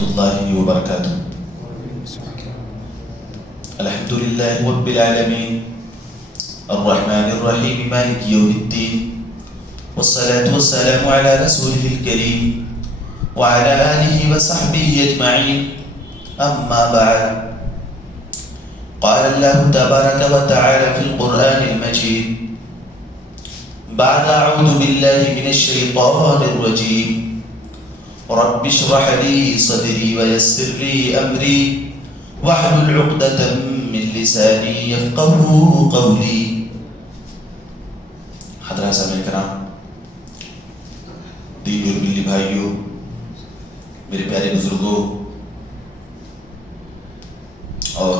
ورحمۃ اللہ وبرکاتہ۔ الحمد للہ رب العالمین الرحمن الرحیم مالک یوم الدین والصلاة والسلام علی رسولہ الکریم وعلی آلہ وصحبہ اجمعین، اما بعد۔ قال اللہ تبارک وتعالی فی القرآن المجید بعد اعوذ باللہ من الشیطان الرجیم رب اشرح لی صدری ویسر لی امری واحلل عقدۃ من لسانی یفقهوا قولی۔ حضرات سامعین کرام، دینی اور ملی بھائیوں، میرے پیارے بزرگوں اور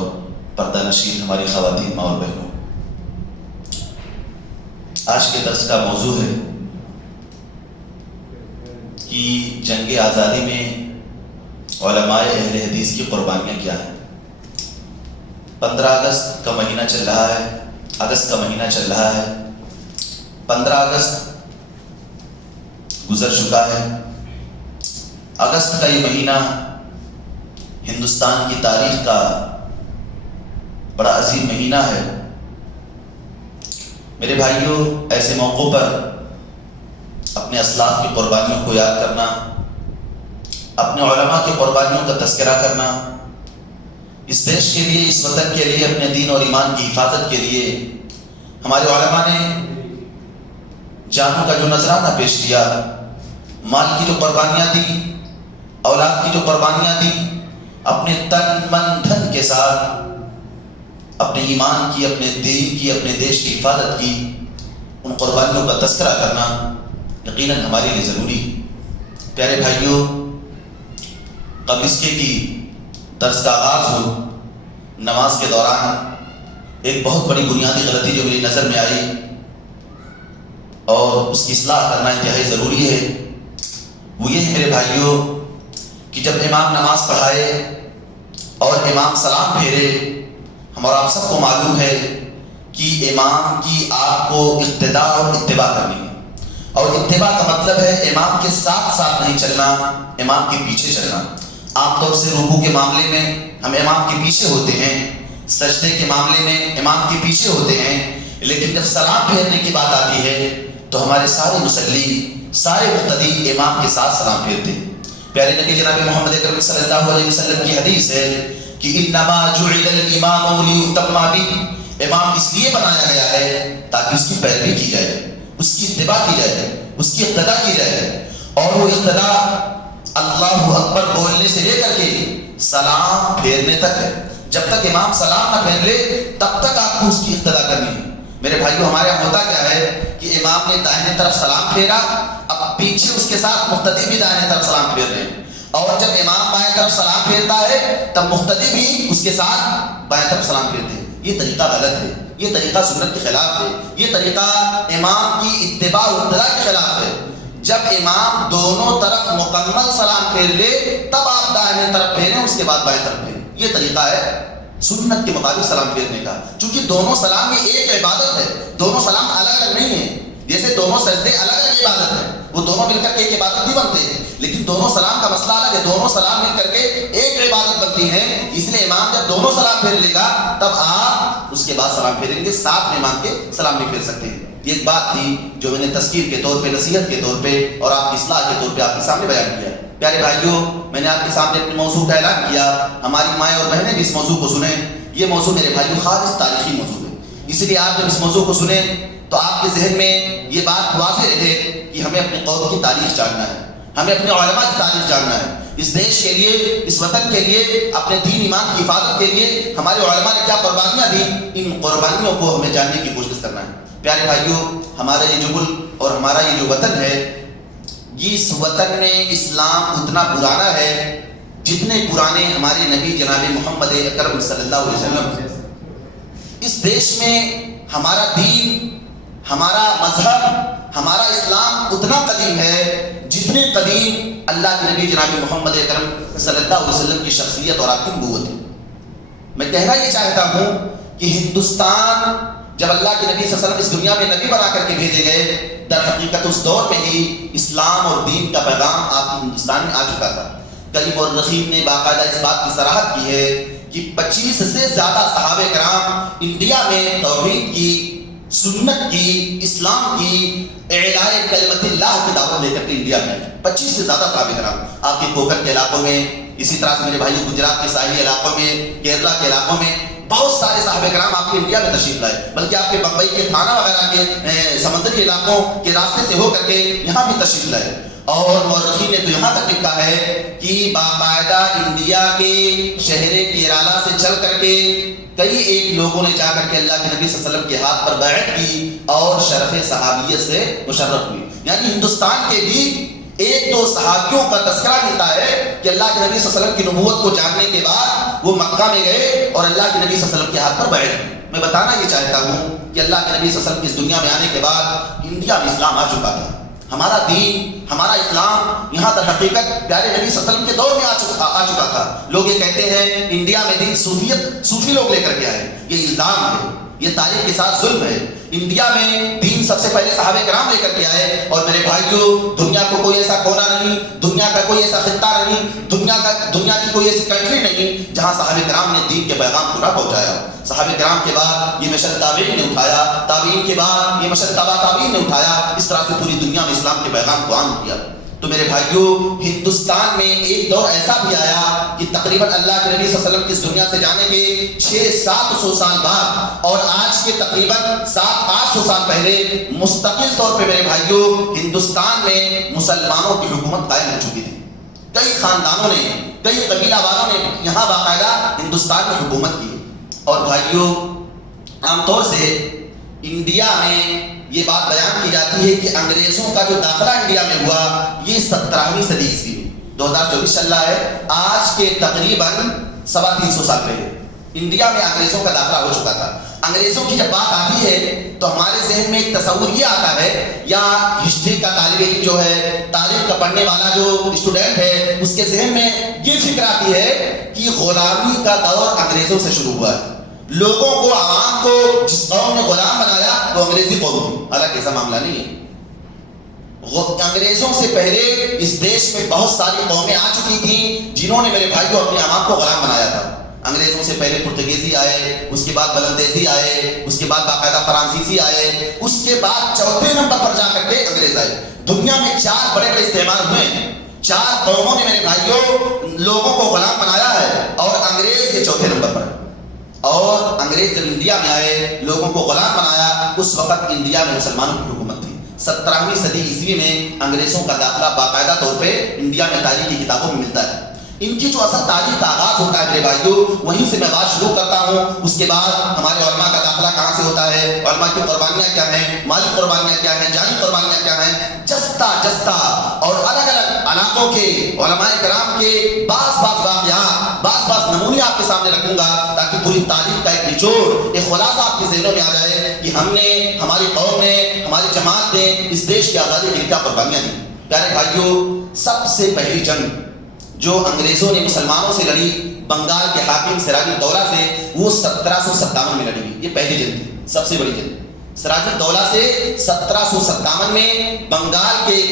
پردہ نشین ہماری خواتین ماں اور بہنوں، آج کے درس کا موضوع ہے کہ جنگ آزادی میں علماء اہل حدیث کی قربانیاں کیا ہیں۔ 15 اگست کا مہینہ چل رہا ہے، اگست کا مہینہ چل رہا ہے، 15 اگست گزر چکا ہے۔ اگست کا یہ مہینہ ہندوستان کی تاریخ کا بڑا عظیم مہینہ ہے۔ میرے بھائیوں، ایسے موقعوں پر اپنے اسلاف کی قربانیوں کو یاد کرنا، اپنے علماء کی قربانیوں کا تذکرہ کرنا، اس دیش کے لیے، اس وطن کے لیے، اپنے دین اور ایمان کی حفاظت کے لیے ہمارے علماء نے جانوں کا جو نذرانہ پیش کیا، مال کی جو قربانیاں دی، اولاد کی جو قربانیاں دی، اپنے تن من دھن کے ساتھ اپنے ایمان کی، اپنے دین کی، اپنے دیش کی حفاظت کی، ان قربانیوں کا تذکرہ کرنا یقیناً ہمارے لیے ضروری ہے۔ پیارے بھائیوں، قبل اس کے کی درس کا آغاز ہو، نماز کے دوران ایک بہت بڑی بنیادی غلطی جو میری نظر میں آئی اور اس کی اصلاح کرنا انتہائی ضروری ہے، وہ یہ ہے میرے بھائیوں کہ جب امام نماز پڑھائے اور امام سلام پھیرے، ہمارا آپ سب کو معلوم ہے کہ امام کی آپ کو اقتداء اور اتباع کرنی ہے، اور اتباع کا مطلب ہے امام کے ساتھ ساتھ نہیں چلنا، امام کے پیچھے چلنا۔ عام طور سے رکوع کے معاملے میں ہم امام کے پیچھے ہوتے ہیں، سجدے کے معاملے میں امام کے پیچھے ہوتے ہیں، لیکن جب سلام پھیرنے کی بات آتی ہے تو ہمارے سارے مصلی، سارے مقتدی امام کے ساتھ سلام پھیرتے ہیں۔ پیارے نبی جناب محمد اکرم صلی اللہ علیہ وسلم کی حدیث ہے کہ انما جعل الامام لیؤتم بہ، امام اس لیے بنایا گیا ہے تاکہ اس کی پیروی کی جائے، اس کی اتباع کی جائے، اس کی اقتداء کی جائے، اور وہ اقتداء اللہ اکبر بولنے سے لے کر کے سلام پھیرنے تک ہے۔ جب تک امام سلام نہ پھیر لے تب تک آپ کو اس کی اقتداء کرنی ہے۔ میرے بھائیوں، ہمارے یہاں ہوتا کیا ہے کہ امام نے دائیں طرف سلام پھیرا، اب پیچھے اس کے ساتھ مقتدی بھی دائیں طرف سلام پھیر رہے ہیں، اور جب امام بائیں طرف سلام پھیرتا ہے تب مقتدی بھی اس کے ساتھ بائیں طرف سلام پھیرتے ہیں۔ یہ طریقہ غلط ہے، یہ طریقہ سنت کے خلاف ہے، یہ طریقہ امام کی اتباع و اقتداء کے خلاف ہے۔ جب امام دونوں طرف مکمل سلام پھیر لے تب آپ دائیں طرف پھیریں، اس کے بعد بائیں طرف پھیریں۔ یہ طریقہ ہے سنت کے مطابق سلام پھیرنے کا، چونکہ دونوں سلام یہ ایک عبادت ہے، دونوں سلام الگ الگ نہیں ہیں۔ جیسے دونوں سجدے الگ الگ عبادت ہیں، وہ دونوں مل کر کے ایک عبادت نہیں بنتے ہیں، لیکن دونوں سلام کا مسئلہ الگ ہے، دونوں سلام مل کر کے ایک عبادت بنتی ہے۔ اس لیے امام جب دونوں سلام پھیر لے گا تب آپ اس کے بعد سلام پھیریں گے، ساتھ میں امام کے سلام نہیں پھیر سکتے ہیں۔ یہ ایک بات تھی جو میں نے تذکیر کے طور پہ، نصیحت کے طور پہ اور آپ کی اصلاح کے طور پہ آپ کے سامنے بیان کیا۔ پیارے بھائیوں، میں نے آپ کے سامنے اپنے موضوع کا اعلان کیا، ہماری مائیں اور بہنیں بھی اس موضوع کو سنیں۔ یہ موضوع میرے بھائیوں خالص تاریخی موضوع ہے، اس لیے آپ جب اس موضوع کو سنیں تو آپ کے ذہن میں یہ بات واضح رہے کہ ہمیں اپنے قوم کی تاریخ جاننا ہے، ہمیں اپنے علماء کی تاریخ جاننا ہے۔ اس دیش کے لیے، اس وطن کے لیے، اپنے دین ایمان کی حفاظت کے لیے ہمارے علماء نے کیا قربانیاں دی، ان قربانیوں کو ہمیں جاننے کی کوشش کرنا ہے۔ پیارے بھائیوں، ہمارا یہ جو ملک اور ہمارا یہ جو وطن ہے، اس وطن میں اسلام اتنا پرانا ہے جتنے پرانے ہمارے نبی جناب محمد اکرم صلی اللہ علیہ وسلم۔ اس دیش میں ہمارا دین، ہمارا مذہب، ہمارا اسلام اتنا قدیم ہے جتنے قدیم اللہ کے نبی جناب محمد اکرم صلی اللہ علیہ وسلم کی شخصیت اور آپ کی نبوت ہے۔ میں کہنا یہ چاہتا ہوں کہ ہندوستان جب اللہ کے نبی صلی اللہ علیہ وسلم اس دنیا میں نبی بنا کر کے بھیجے گئے، در حقیقت اس دور میں ہی اسلام اور دین کا پیغام آپ ہندوستان میں آ چکا تھا۔ کئی مورخین نے باقاعدہ اس بات کی صراحت کی ہے کہ 25 سے زیادہ صحابہ کرام انڈیا میں توحید کی، سنت کی، اسلام کی، اعلاء کلمت اللہ کی دعوت لے کر کے انڈیا میں 25 سے زیادہ صحابہ کرام آپ کے کوکر کے علاقوں میں، اسی طرح سے میرے بھائی گجرات کے ساحلی علاقوں میں، کیرلا کے علاقوں میں بہت سارے صحابہ کرام آپ کے انڈیا میں تشریف لائے، بلکہ آپ کے بمبئی کے تھانہ وغیرہ کے سمندری علاقوں کے راستے سے ہو کر کے یہاں بھی تشریف لائے۔ اور مورخین نے تو یہاں تک لکھا ہے کہ باقاعدہ انڈیا کے شہر کیرالہ سے چل کر کے کئی ایک لوگوں نے جا کر کے اللہ کے نبی صلی اللہ علیہ وسلم کے ہاتھ پر بیعت کی اور شرف صحابیت سے مشرف ہوئی۔ یعنی ہندوستان کے بھی ایک دو صحابیوں کا تذکرہ ملتا ہے کہ اللہ کے نبی صلی اللہ علیہ وسلم کی نبوت کو جاننے کے بعد وہ مکہ میں گئے اور اللہ کے نبی صلی اللہ علیہ وسلم کے ہاتھ پر بیعت کی۔ میں بتانا یہ چاہتا ہوں کہ اللہ کے نبی صلی اللہ علیہ وسلم کی اس دنیا میں آنے کے بعد انڈیا میں اسلام آ چکا تھا۔ ہمارا دین، ہمارا اسلام یہاں در حقیقت پیارے نبی صلی اللہ علیہ وسلم کے دور میں آ چکا تھا۔ لوگ یہ کہتے ہیں انڈیا میں دین صوفی لوگ لے کر کے آئے، یہ الزام ہے، یہ تاریخ کے ساتھ ظلم ہے۔ انڈیا میں دین سب سے پہلے صحابہ کرام لے کر کے آئے، اور میرے بھائیوں دنیا کو کوئی ایسا کونا نہیں، دنیا کا کوئی ایسا خطہ نہیں، دنیا کی کوئی ایسی کنٹری نہیں جہاں صحابہ کرام نے دین کے پیغام کو نہ پہنچایا۔ صحابہ کرام کے بعد یہ مشن تابعین نے اٹھایا، تابعین کے بعد یہ مشن تبع تابعین نے اٹھایا، اس طرح سے پوری دنیا میں اسلام کے پیغام کو عام کیا۔ تو میرے بھائیوں ہندوستان میں ایک دور ایسا بھی آیا کہ تقریباً اللہ کے نبی صلی اللہ علیہ وسلم کی اس دنیا سے جانے کے 600-700 سال بعد اور آج کے تقریباً 700-800 سال پہلے مستقل طور پہ میرے بھائیوں ہندوستان میں مسلمانوں کی حکومت قائم ہو چکی تھی۔ کئی خاندانوں نے، کئی قبیلہ والوں نے یہاں باقاعدہ ہندوستان میں حکومت کی۔ اور بھائیوں عام طور سے انڈیا میں یہ بات بیان کی جاتی ہے کہ انگریزوں کا جو داخلہ انڈیا میں ہوا یہ 17ویں صدی عیسوی میں، 2024 چل رہا ہے، آج کے تقریباً 325 سال پہلے انڈیا میں انگریزوں کا داخلہ ہو چکا تھا۔ انگریزوں کی جب بات آتی ہے تو ہمارے ذہن میں ایک تصور یہ آتا ہے، یا ہسٹری کا طالب علم جو ہے، تاریخ کا پڑھنے والا جو اسٹوڈنٹ ہے، اس کے ذہن میں یہ فکر آتی ہے کہ غلامی کا دور انگریزوں سے شروع ہوا ہے۔ لوگوں کو، عوام کو جس قوم نے غلام بنایا وہ انگریزی قوم تھی، حالانکہ ایسا معاملہ نہیں ہے۔ انگریزوں سے پہلے اس دیش میں بہت ساری قومیں آ چکی تھیں جنہوں نے میرے بھائی کو اپنے عوام کو غلام بنایا تھا۔ انگریزوں سے پہلے پرتگیزی آئے، اس کے بعد بلندیزی آئے، اس کے بعد باقاعدہ فرانسیسی آئے، اس کے بعد چوتھے نمبر پر جا کر کے انگریز آئے۔ دنیا میں 4 بڑے بڑے استعمال ہوئے ہیں، 4 قوموں نے میرے بھائیوں لوگوں کو غلام بنایا ہے، اور انگریز یہ چوتھے نمبر پر ہے۔ اور انگریز جب انڈیا میں آئے، لوگوں کو غلام بنایا، اس وقت انڈیا میں مسلمانوں کی حکومت تھی۔ 17ویں صدی عیسوی میں انگریزوں کا داخلہ باقاعدہ طور پہ انڈیا میں تاریخ کی کتابوں میں ملتا ہے۔ ان کی جو اصل تاریخ کا آغاز ہوتا ہے میرے بھائیوں، وہیں سے میں بات شروع کرتا ہوں۔ اس کے بعد ہمارے علماء کا داخلہ کہاں سے ہوتا ہے، علماء کی قربانیاں کیا ہیں، مالی قربانیاں کیا ہیں، جانی قربانیاں کیا ہیں، جستا اور الگ الگ علاقوں کے علماء کرام کے بعض واقعات، بعض نمونے آپ کے سامنے رکھوں گا، تاکہ پوری تاریخ کا ایک نچوڑ، ایک خلاصہ آپ کے ذہنوں میں آ جائے کہ ہم نے، ہماری قوم نے، ہماری جماعت نے اس دیش کی آزادی کے لیے کیا قربانیاں دی۔ پیارے بھائیوں سب سے پہلی جنگ جو انگریزوں نے مسلمانوں سے لڑی، بنگال کے حاکم سراج الدولہ سے، وہ 1757 میں لڑی گئی۔ یہ پہلی جنگ تھی، سب سے بڑی جنگ۔ سراج الدولہ سے 1757 میں بنگال کی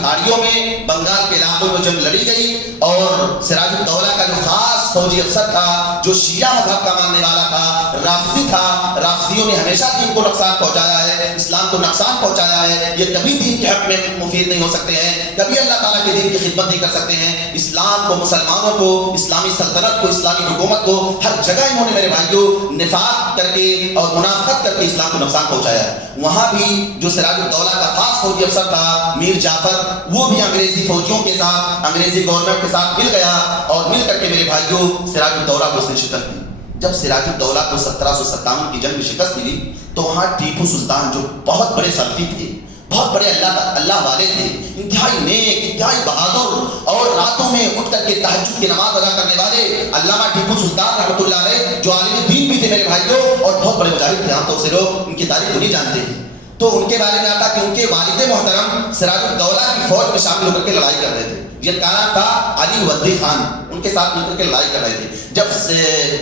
کھاڑیوں میں، بنگال کے علاقوں میں جنگ لڑی گئی، اور سراج الدولہ کا جو خاص فوجی افسر تھا، جو شیعہ مذہب کا ماننے والا تھا، رافضی تھا، رافضیوں نے ہمیشہ دین کو نقصان پہنچایا ہے، اسلام کو نقصان پہنچایا ہے۔ یہ کبھی دین کے حق میں مفید نہیں ہو سکتے ہیں، کبھی اللہ تعالیٰ کے دین کی خدمت نہیں کر سکتے ہیں۔ اسلام کو، مسلمانوں کو، اسلامی سلطنت کو، اسلامی حکومت کو ہر جگہ انہوں نے میرے بھائیوں نفاق کر کے اور منافقت کر کے اسلام کو نقصان پہنچایا ہے۔ وہاں بھی جو سراج الدولہ کا خاص فوجی افسر تھا میر جعفر، وہ بھی انگریزی فوجیوں کے ساتھ، انگریزی گورنمنٹ کے ساتھ مل گیا، اور مل کر کے میرے بھائیوں سراج الدولہ کو اس نے شکست دی۔ جب سراج الدولہ کو 1757 کی جنگ میں شکست ملی تو وہاں ٹیپو سلطان جو بہت بڑے سلفی تھے، بہت بڑے اللہ والے تھے، انتہائی نیک، انتہائی بہادر، اور راتوں میں اٹھ کر کے تہجد کی نماز ادا کرنے والے علامہ ٹیپو سلطان رحمۃ اللہ علیہ، جو عالم دین بھی تھے میرے بھائیوں، اور بہت بڑے مجاہد تھے۔ عام طور سے لوگ ان کی تاریخ کو نہیں جانتے ہیں، تو ان کے بارے میں آتا کہ ان کے والد محترم سراج الدولہ کی فوج میں شامل ہو کر کے لڑائی کر رہے تھے۔ جن کا نام تھا علی ودی خان، ان کے ساتھ مل کر کے لڑائی کر رہے تھے۔ جب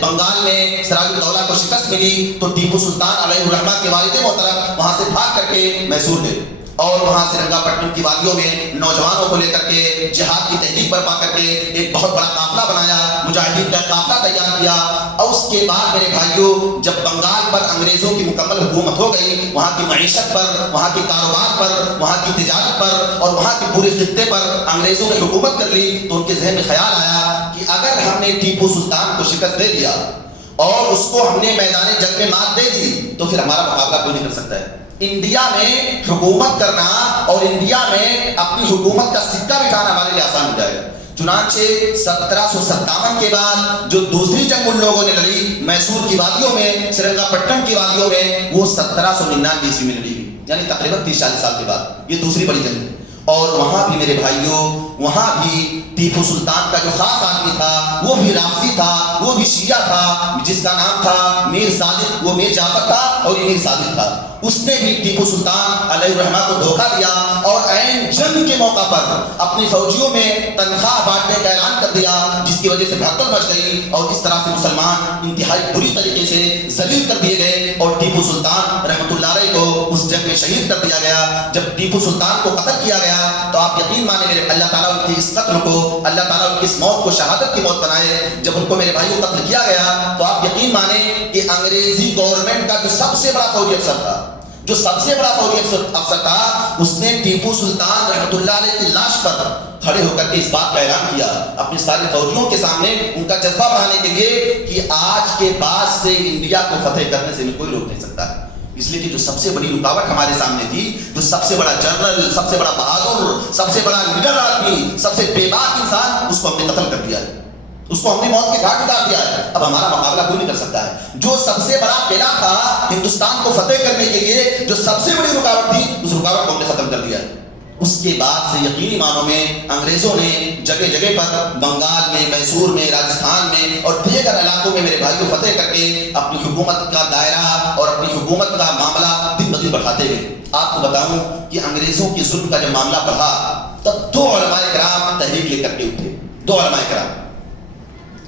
بنگال میں سراج الدولہ کو شکست ملی تو ٹیپو سلطان علیہ الرحمہ کے والد محترم وہاں سے بھاگ کر کے میسور گئے، اور وہاں سرنگا پٹنم کی وادیوں میں نوجوانوں کو لے کر کے جہاد کی تحریک برپا کر کے ایک بہت بڑا قافلہ بنایا، مجاہدین کا قافلہ تیار کیا. اور اس کے بعد میرے بھائیوں جب بنگال پر انگریزوں کی مکمل حکومت ہو گئی، وہاں کی معیشت پر، وہاں کے کاروبار پر، وہاں کی تجارت پر اور وہاں کے پورے خطے پر انگریزوں نے حکومت کر لی، تو ان کے ذہن میں خیال آیا کہ اگر ہم نے ٹیپو سلطان کو شکست دے دیا اور اس کو ہم نے میدان جنگ میں مات دے دی تو پھر ہمارا مقابلہ کوئی نہیں کر سکتا ہے. انڈیا میں حکومت کرنا اور انڈیا میں اپنی حکومت کا سکہ بٹھانا ہمارے لیے آسان ہو جائے گا. چنانچہ 1757 کے بعد جو دوسری جنگ ان لوگوں نے لڑی میسور کی وادیوں میں، سرنگا پٹم کی وادیوں میں، وہ 1799 عیسوی میں لڑی گئی، یعنی تقریباً 30-40 سال کے بعد. یہ دوسری بڑی جنگ ہے. اور وہاں بھی میرے بھائیوں، وہاں بھی ٹیپو سلطان کا جو خاص آدمی تھا وہ بھی رافضی تھا، وہ بھی شیعہ تھا، جس کا نام تھا میر صادق. وہ میر جعفر تھا اور یہ میر صادق تھا. اس نے بھی ٹیپو سلطان علیہ الرحمہ کو دھوکہ دیا اور عین جنگ کے موقع پر اپنی فوجیوں میں تنخواہ بانٹنے کا اعلان کر دیا، جس کی وجہ سے بھگدڑ مچ گئی اور اس طرح سے مسلمان انتہائی بری طریقے سے ذلیل کر دیے گئے اور ٹیپو سلطان رحمۃ اللہ علیہ کو اس جنگ میں شہید کر دیا گیا. جب ٹیپو سلطان کو قتل کیا گیا تو آپ یقین مانیں میرے اللہ تعالیٰ ان کی اس قتل کو، اللہ تعالیٰ ان کی اس موت کو شہادت کی موت بنائے. جب ان کو میرے بھائیوں قتل کیا گیا تو آپ یقین مانیں کہ انگریزی گورنمنٹ کا جو سب سے بڑا فوجی افسر تھا، جو سب سے بڑا فوجی افسر تھا، اس نے ٹیپو سلطان رحمۃ اللہ علیہ کی لاش پر کھڑے ہو کر کے اس بات کا اعلان کیا اپنے سارے فوجیوں کے سامنے، ان کا جذبہ بڑھانے کے لیے کہ آج کے بعد سے انڈیا کو فتح کرنے سے ہمیں کوئی روک نہیں سکتا. اس لیے کہ جو سب سے بڑی رکاوٹ ہمارے سامنے تھی، جو سب سے بڑا جنرل، سب سے بڑا بہادر، سب سے بڑا لیڈر آدمی، سب سے بے باک انسان، اس کو ہم نے قتل کر دیا ہے، اس کو ہم نے موت کے گھاٹ اتار دیا ہے. اب ہمارا مقابلہ کوئی نہیں کر سکتا ہے. جو سب سے بڑا قلعہ تھا ہندوستان کو فتح کرنے کے لیے، جو سب سے بڑی رکاوٹ تھی، اس رکاوٹ کو ہم نے ختم کر دیا ہے. اس کے بعد سے یقینی معنوں میں انگریزوں نے جگہ جگہ پر بنگال میں، میسور میں، راجستھان میں اور دیگر علاقوں میں میرے بھائیوں فتح کر کے اپنی حکومت کا دائرہ اور اپنی حکومت کا معاملہ دن بدن بڑھاتے گئے. آپ کو بتاؤں کہ انگریزوں کی ظلم کا جب معاملہ بڑھا تب 2 علماء کرام تحریک لے کر کے اٹھے. 2 علماء کرام،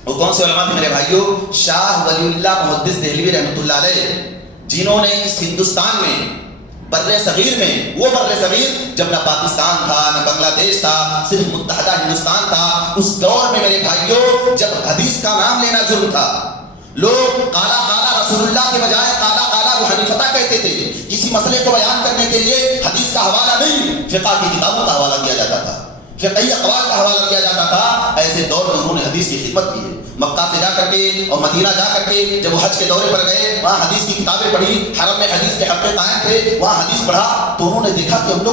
وہ کون سے علماء تھے میرے بھائیوں؟ شاہ ولی اللہ محدث دہلوی رحمۃ اللہ علیہ، جنہوں نے اس ہندوستان میں بر صغیر میں، وہ بر صغیر جب نہ پاکستان تھا نہ بنگلہ دیش تھا، صرف متحدہ ہندوستان تھا، اس دور میں میرے بھائیوں جب حدیث کا نام لینا جرم تھا، لوگ قالا قالا رسول اللہ کے بجائے قالا قالا ابو حنیفہ کہتے تھے. کسی مسئلے کو بیان کرنے کے لیے حدیث کا حوالہ نہیں، فقہ کی کتابوں کا حوالہ دیا جاتا تھا، فقہی اقوال کا حوالہ دیا جاتا تھا. ایسے دور میں انہوں نے حدیث کی خدمت کی ہے. مکہ سے جا کر کے اور مدینہ جا کر کے جب وہ حج کے دورے پر گئے، وہاں حدیث کی کتابیں پڑھی، حرم میں حدیث کے حلقے قائم تھے، وہاں حدیث پڑھا تو انہوں نے دیکھا کہ ہم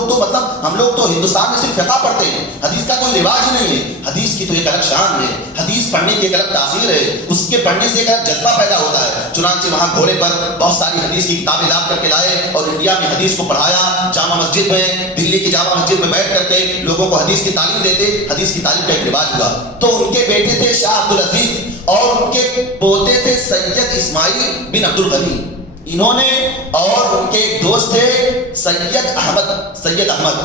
لوگ تو ہندوستان میں صرف فقہ پڑھتے ہیں، حدیث کا کوئی رواج ہی نہیں ہے. حدیث کی تو ایک الگ شان ہے، حدیث پڑھنے کی ایک الگ تاثیر ہے، اس کے پڑھنے سے ایک الگ جذبہ پیدا ہوتا ہے. چنانچہ وہاں گھوڑے پر بہت ساری حدیث کی کتابیں لا کر کے لائے اور انڈیا میں حدیث کو پڑھایا. جامع مسجد میں، دلی کی جامع مسجد میں بیٹھ کر کے لوگوں کو حدیث کی تعلیم دیتے. حدیث کی تعلیم کا ایک رواج ہوا. تو ان کے بیٹے تھے شاہ عبدالعزیز اور ان کے پوتے تھے سید اسماعیل بن عبد الغنی. انہوں نے اور ان کے ایک دوست تھے سید احمد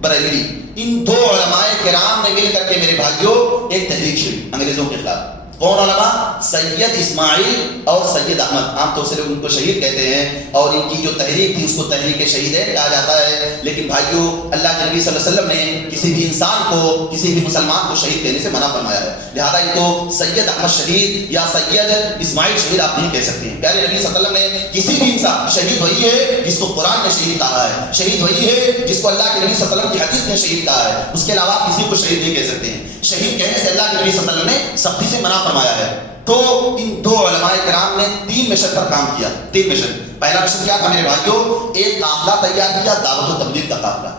بریلوی. ان 2 علماء کرام نے مل کر کے میرے بھائیوں ایک تحریک شروع انگریزوں کے خلاف. کون علماء؟ سید اسماعیل اور سید احمد. عام طور سے لوگ ان کو شہید کہتے ہیں اور ان کی جو تحریک تھی اس کو تحریک شہیدین کہا جاتا ہے. لیکن بھائیوں اللہ کے نبی صلی اللہ علیہ وسلم نے کسی بھی انسان کو، کسی بھی مسلمان کو شہید کہنے سے منع فرمایا ہے. لہذا ان کو سید احمد شہید یا سید اسماعیل شہید آپ نہیں کہہ سکتے ہیں. پیارے نبی صلی اللہ علیہ وسلم نے کسی بھی انسان، شہید وہی ہے جس کو قرآن نے شہید کہا ہے، شہید وہی ہے جس کو اللہ کے نبی صلی اللہ علیہ وسلم کی حدیث نے شہید کہا ہے. اس کے علاوہ کسی کو شہید نہیں کہہ سکتے ہیں. شہید کہنے سے اللہ کے نبی صلی اللہ علیہ وسلم نے سختی سے منع فرمایا ہے. تو ان 2 علماء کرام نے 3 مشن پر کام کیا. 3 مشن. پہلا مشن کیا تھا میرے بھائیوں؟ ایک قافلہ تیار کیا، دعوت و تبلیغ کا قافلہ،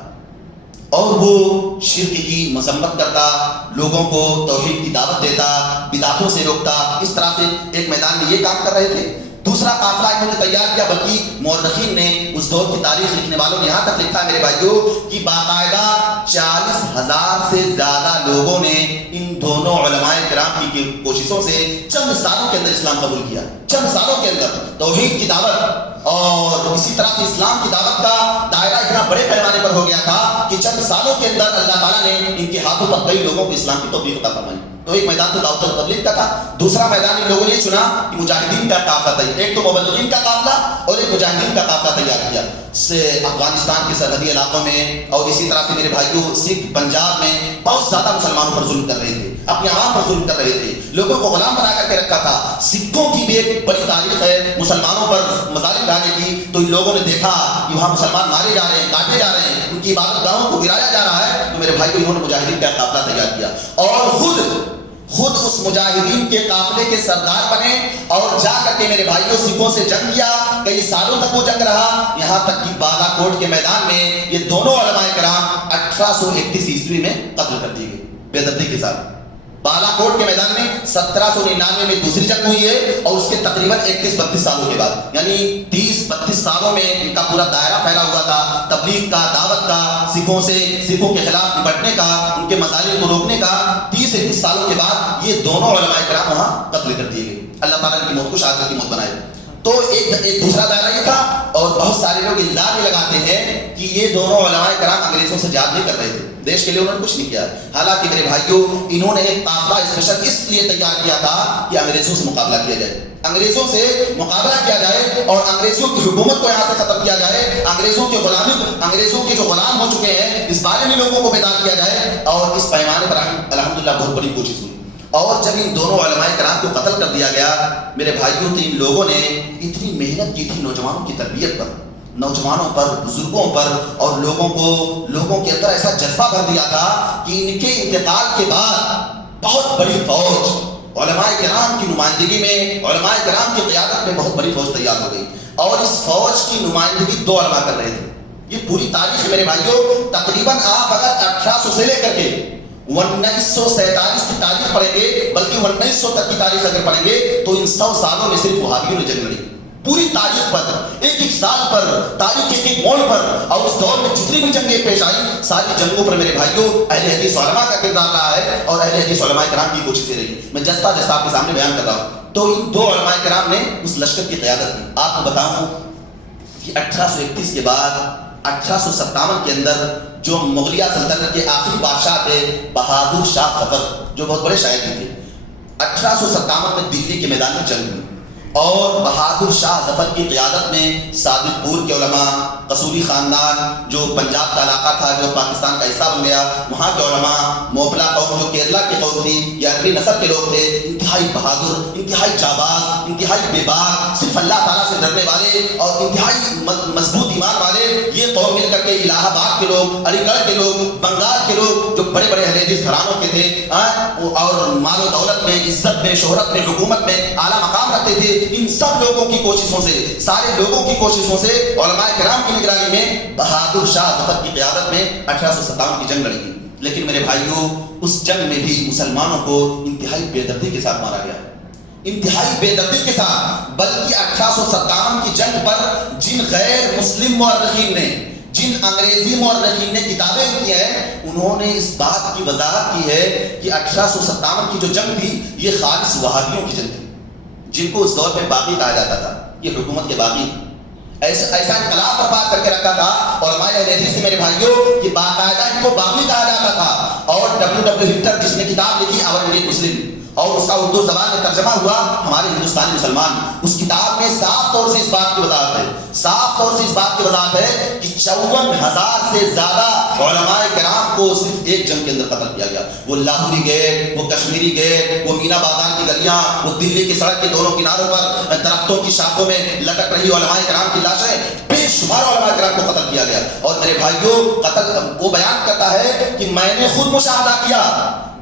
اور وہ شرک کی مذمت کرتا، لوگوں کو توحید کی دعوت دیتا، بدعتوں سے روکتا. اس طرح سے ایک میدان میں یہ کام کر رہے تھے. دوسرا قافلہ انہوں نے تیار کیا، بلکہ مورخین نے، اس دور کی تاریخ لکھنے والوں نے یہاں تک لکھا میرے بھائیوں کہ باقاعدہ 40,000 سے زیادہ لوگوں نے ان دونوں علماء کرام کی کوششوں سے چند سالوں کے اندر اسلام قبول کیا. چند سالوں کے اندر توحید کی دعوت اور اسی طرح سے اسلام کی دعوت کا دائرہ اتنا بڑے پیمانے پر ہو گیا تھا کہ چند سالوں کے اندر اللہ تعالیٰ نے ان کے ہاتھوں پر کئی لوگوں کو اسلام کی توفیق عطا فرمائی. تو ایک میدان تو دعوت و تبلیغ کا تھا. دوسرا میدان ان لوگوں نے چنا کہ مجاہدین کا قافلہ تھا. ایک تو مبلغین کا قافلہ اور ایک مجاہدین کا قافلہ تیار کیا سے افغانستان کے سرحدی علاقوں میں، اور اسی طرح سے میرے بھائیوں سکھ پنجاب میں بہت زیادہ مسلمانوں پر ظلم کر رہے تھے، اپنی عوام پر ظلم کر رہے تھے، لوگوں کو غلام بنا کر کے رکھا تھا۔ سکھوں کی بھی ایک بڑی تاریخ ہے مسلمانوں پر مظالم ڈالنے کی، تو ان لوگوں نے دیکھا کہ وہاں مسلمان مارے جا رہے ہیں، کاٹے جا رہے ہیں، ان کی عبادت گاہوں کو گرایا جا رہا ہے، تو میرے بھائی کو انہوں نے مجاہدین کا قافلہ تیار کیا اور خود اس مجاہدین کے قافلے کے سردار بنے اور جا کر کے میرے بھائیوں سکھوں سے جنگ کیا۔ کئی سالوں تک وہ جنگ رہا، یہاں تک کہ بالا کوٹ کے میدان میں یہ دونوں علماء کرام 1831 عیسوی میں قتل کر دیے گئے بے دردی کے ساتھ۔ بالا کوٹ کے میدان میں 1799 میں دوسری جنگ ہوئی ہے، اور اس کے تقریباً 31-32 سالوں کے بعد، یعنی 30-32 سالوں میں ان کا پورا دائرہ پھیلا ہوا تھا، تبلیغ کا، دعوت کا، سکھوں کے خلاف نپٹنے کا، ان کے مظالم کو روکنے کا۔ 30-31 سالوں کے بعد یہ دونوں علماء کرام وہاں قتل کر دیے گئے۔ اللہ تعالیٰ ان کی موت کو شہادت کی موت بنائے۔ تو ایک دوسرا دائرہ یہ تھا، اور بہت سارے لوگ الزام بھی لگاتے ہیں کہ یہ دونوں علماء کرام انگریزوں سے جہاد نہیں کر رہے تھے، دیش کے لیے انہوں نے کچھ نہیں کیا۔ حالانکہ میرے بھائیوں انہوں نے ایک قافلہ اسپیشل اس لیے تیار کیا تھا کہ انگریزوں سے مقابلہ کیا جائے، انگریزوں سے مقابلہ کیا جائے اور انگریزوں کی حکومت کو یہاں سے ختم کیا جائے، انگریزوں کے جو غلام ہو چکے ہیں اس بارے میں لوگوں کو بیدار کیا جائے، اور اس پیمانے پر الحمدللہ بہت بڑی کوشش ہوئی۔ اور جب ان دونوں علماء کرام کو قتل کر دیا گیا میرے بھائیوں، تو ان لوگوں نے اتنی محنت کی تھی نوجوانوں کی تربیت پر، نوجوانوں پر، بزرگوں پر، اور لوگوں کے اندر ایسا جذبہ بھر دیا تھا کہ ان کے انتقال کے بعد بہت بڑی فوج علماء کرام کی نمائندگی میں، علماء کرام کی قیادت میں بہت بڑی فوج تیار ہو گئی، اور اس فوج کی نمائندگی 2 علماء کر رہے تھے۔ یہ پوری تاریخ میرے بھائیوں تقریباً آپ اگر 1800 سے لے کر کے 1947 کی تاریخ پڑھیں گے، بلکہ 1900 تک کی تاریخ اگر پڑھیں گے، تو ان 100 سالوں میں صرف وہابیوں نے جنگ لڑی، پوری تاریخ پر، ایک سال پر، تاریخ کے ایک موڑ پر، اور اس دور میں جتنی بھی جنگیں پیش آئیں ساری جنگوں پر میرے بھائیوں اہل حدیث علماء کا کردار رہا ہے، اور اہل حدیث علماء کرام کی کوششیں رہی۔ میں جستا آپ کے سامنے بیان کر رہا ہوں۔ تو ان 2 علماء کرام نے اس لشکر کی قیادت کی۔ آپ کو بتاؤں کہ 1831 کے بعد 1857 کے اندر جو مغلیہ سلطنت کے آخری بادشاہ تھے بہادر شاہ ظفر، جو بہت بڑے شاعر بھی تھے، 1857 میں دلی کے میدان میں جنگ ہوئی، اور بہادر شاہ ظفر کی قیادت میں صادق پور کے علماء، قصوری خاندان جو پنجاب کا علاقہ تھا جو پاکستان کا حصہ بن گیا، وہاں کے علماء، موپلا قوم جو کیرلا کی قوم تھی، یہ عربی نسل کے لوگ تھے، انتہائی بہادر، انتہائی جاباز، انتہائی بے باک، صرف اللہ تعالیٰ سے ڈرنے والے اور انتہائی مضبوط ایمان والے یہ قوم مل کر کے الہ آباد کے لوگ، علی گڑھ کے لوگ، بنگال کے لوگ جو بڑے بڑے اہل حدیث گھرانوں کے تھے اور مال و دولت میں، عزت میں، شہرت میں، حکومت میں اعلیٰ مقام رکھتے تھے، ان سب لوگوں کی کوششوں سے، سارے لوگوں کی کوششوں سے علماء کرام کی نگرانی میں بہادر شاہ ظفر کی قیادت میں 1857 کی جنگ لڑی گئی۔ لیکن میرے بھائیوں اس جنگ میں بھی مسلمانوں کو انتہائی بے دردی کے ساتھ مارا گیا، انتہائی بے دردی کے ساتھ۔ بلکہ 1857 کی جنگ پر جن غیر مسلم مورخین نے، جن انگریزی مورخین نے کتابیں لکھی ہیں، انہوں نے اس بات کی وضاحت کی ہے کہ 1857 کی جو جنگ تھی یہ خالص وہابیوں کی جنگ تھی، جن کو اس دور میں باغی کہا جاتا تھا، یہ حکومت کے باغی، ایسا انقلاب برپا کر کے رکھا تھا۔ اور ہمارے اہل حدیث سے میرے بھائیوں کہ باقاعدہ ان کو باغی کہا جاتا تھا، اور W.W. ہٹلر جس نے کتاب لکھی اور مسلم، اور اس کا اردو زبان میں ترجمہ ہوا ہمارے ہندوستانی مسلمان، اس کتاب میں صاف طور سے اس بات کی وضاحت ہے، صاف طور سے اس بات کی وضاحت ہے کہ 54,000 سے زیادہ علماء کرام کو صرف ایک جنگ کے اندر قتل کیا گیا۔ وہ لاہوری گیٹ، وہ کشمیری گیٹ، وہ مینا بازار کی گلیاں، وہ دلی کی سڑک کے دونوں کناروں پر درختوں کی شاخوں میں لٹک رہی علماء کرام کی لاشیں، بے شمار علماء کرام کو قتل کیا گیا۔ اور میرے بھائیوں قتل وہ بیان کرتا ہے کہ میں نے خود مشاہدہ کیا،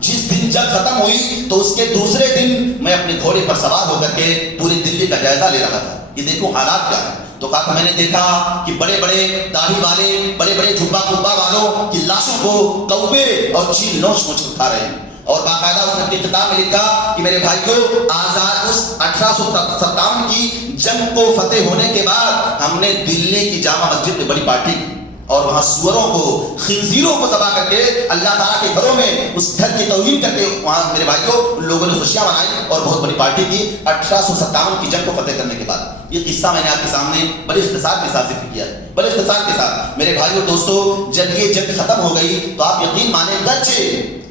جس دن جنگ ختم ہوئی تو اس کے دوسرے دن میں اپنے گھوڑے پر سوار ہو کر کے پوری دلی کا جائزہ لے رہا تھا، یہ دیکھو حالات کیا ہے۔ تو کہا میں نے دیکھا کہ بڑے بڑے داڑھی والے، بڑے بڑے جھبا کبا والوں کی لاشوں کو کوے اور چیل نوچ نوچ کر کھا رہے ہیں۔ اور باقاعدہ اس نے اپنی کتاب میں لکھا کہ میرے بھائیوں آزاد اس 1857 کی جنگ کو فتح ہونے کے بعد ہم نے دلی کی جامع مسجد میں بڑی پارٹی کی، اور وہاں سوروں کو، خنزیروں کو ذبح کر کے اللہ تعالیٰ کے گھروں میں اس گھر کی توہین کر کے وہاں میرے بھائیوں ان لوگوں نے خوشیاں منائی اور بہت بڑی پارٹی کی 1857 کی جنگ کو فتح کرنے کے بعد۔ یہ قصہ میں نے آپ کے سامنے بڑے اختصار کے ساتھ ذکر کیا ہے، بڑے اختصار کے ساتھ۔ میرے بھائیوں دوستو جب یہ جنگ ختم ہو گئی تو آپ یقین مانیں گرچہ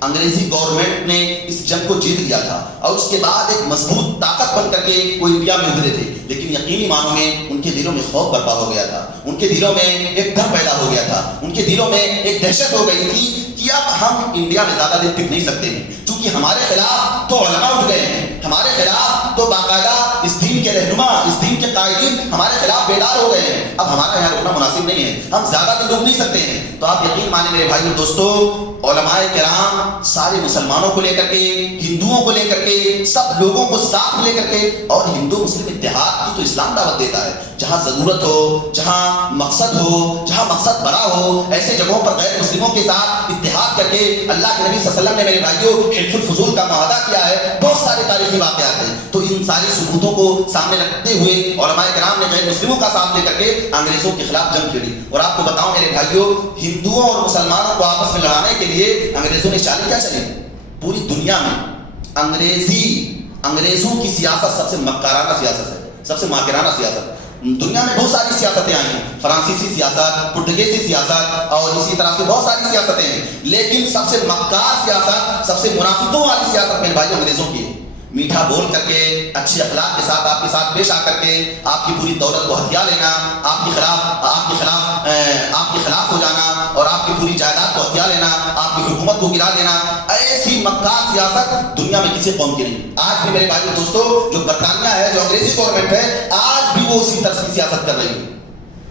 انگریزی گورنمنٹ نے اس جنگ کو جیت لیا تھا اور اس کے بعد ایک مضبوط طاقت بن کر کے وہ انڈیا میں ابھرے تھے، لیکن یقینی معنوں میں ان کے دلوں میں خوف برپا ہو گیا تھا، ان کے دلوں میں ایک ڈر پیدا ہو گیا تھا، ان کے دلوں میں ایک دہشت ہو گئی تھی کہ اب ہم انڈیا میں زیادہ دن ٹک نہیں سکتے ہیں، کیونکہ ہمارے خلاف تو علماء اٹھ گئے ہیں، ہمارے خلاف تو باقاعدہ اس دین کے رہنما، اس دین کے قائدین ہمارے خلاف بیدار ہو گئے ہیں، اب ہمارا یہاں رکنا مناسب نہیں ہے، ہم زیادہ دن رک نہیں سکتے ہیں۔ تو آپ یقین مانیں میرے بھائیو دوستو، علماء کرام سارے مسلمانوں کو لے کر کے، ہندوؤں کو لے کر کے، سب لوگوں کو ساتھ لے کر کے، اور ہندو مسلم اتحاد کی تو اسلام دعوت دیتا ہے، جہاں ضرورت ہو، جہاں مقصد ہو، جہاں مقصد بڑا ہو، ایسے جگہوں پر غیر مسلموں کے ساتھ اتحاد کر کے اللہ کے نبی صلی اللہ علیہ وسلم نے میرے بھائیو حلف الفضول کا معاہدہ کیا ہے، بہت سارے تاریخی واقعات ہیں۔ تو ان ساری ثبوتوں کو سامنے رکھتے ہوئے علماء کرام نے غیر مسلموں کا ساتھ لے کر کے انگریزوں کے خلاف جنگ چھڑی۔ اور آپ کو بتاؤں میرے بھائیو، ہندوؤں اور مسلمانوں کو آپس میں لڑانے کے لیے انگریزوں نے چالی کیا چلی؟ پوری دنیا میں انگریزوں کی سیاست سب سے مکارانہ سیاست ہے، سب سے ماکرانہ سیاست۔ دنیا میں بہت ساری سیاستیں آئی ہیں، فرانسیسی سیاست، پرتگیزی سیاست اور اسی طرح سے بہت ساری سیاستیں ہیں، لیکن سب سے مکار سیاست، سب سے منافقوں والی سیاست میرے بھائی انگریزوں کی ہے۔ میٹھا بول کر کے، اچھے اخلاق کے ساتھ آپ کے ساتھ پیش آ کر کے آپ کی پوری دولت کو ہتھیا لینا، آپ کے خلاف ہو جانا اور آپ کی پوری جائیداد کو ہتھیا لینا، آپ کی حکومت کو گرا دینا، ایسی مکار سیاست دنیا میں کسی قوم کی نہیں۔ آج بھی میرے بھائی دوستو، جو برطانیہ ہے، جو انگریزی گورنمنٹ ہے، آج بھی وہ اسی طرح کی سیاست کر رہی ہے،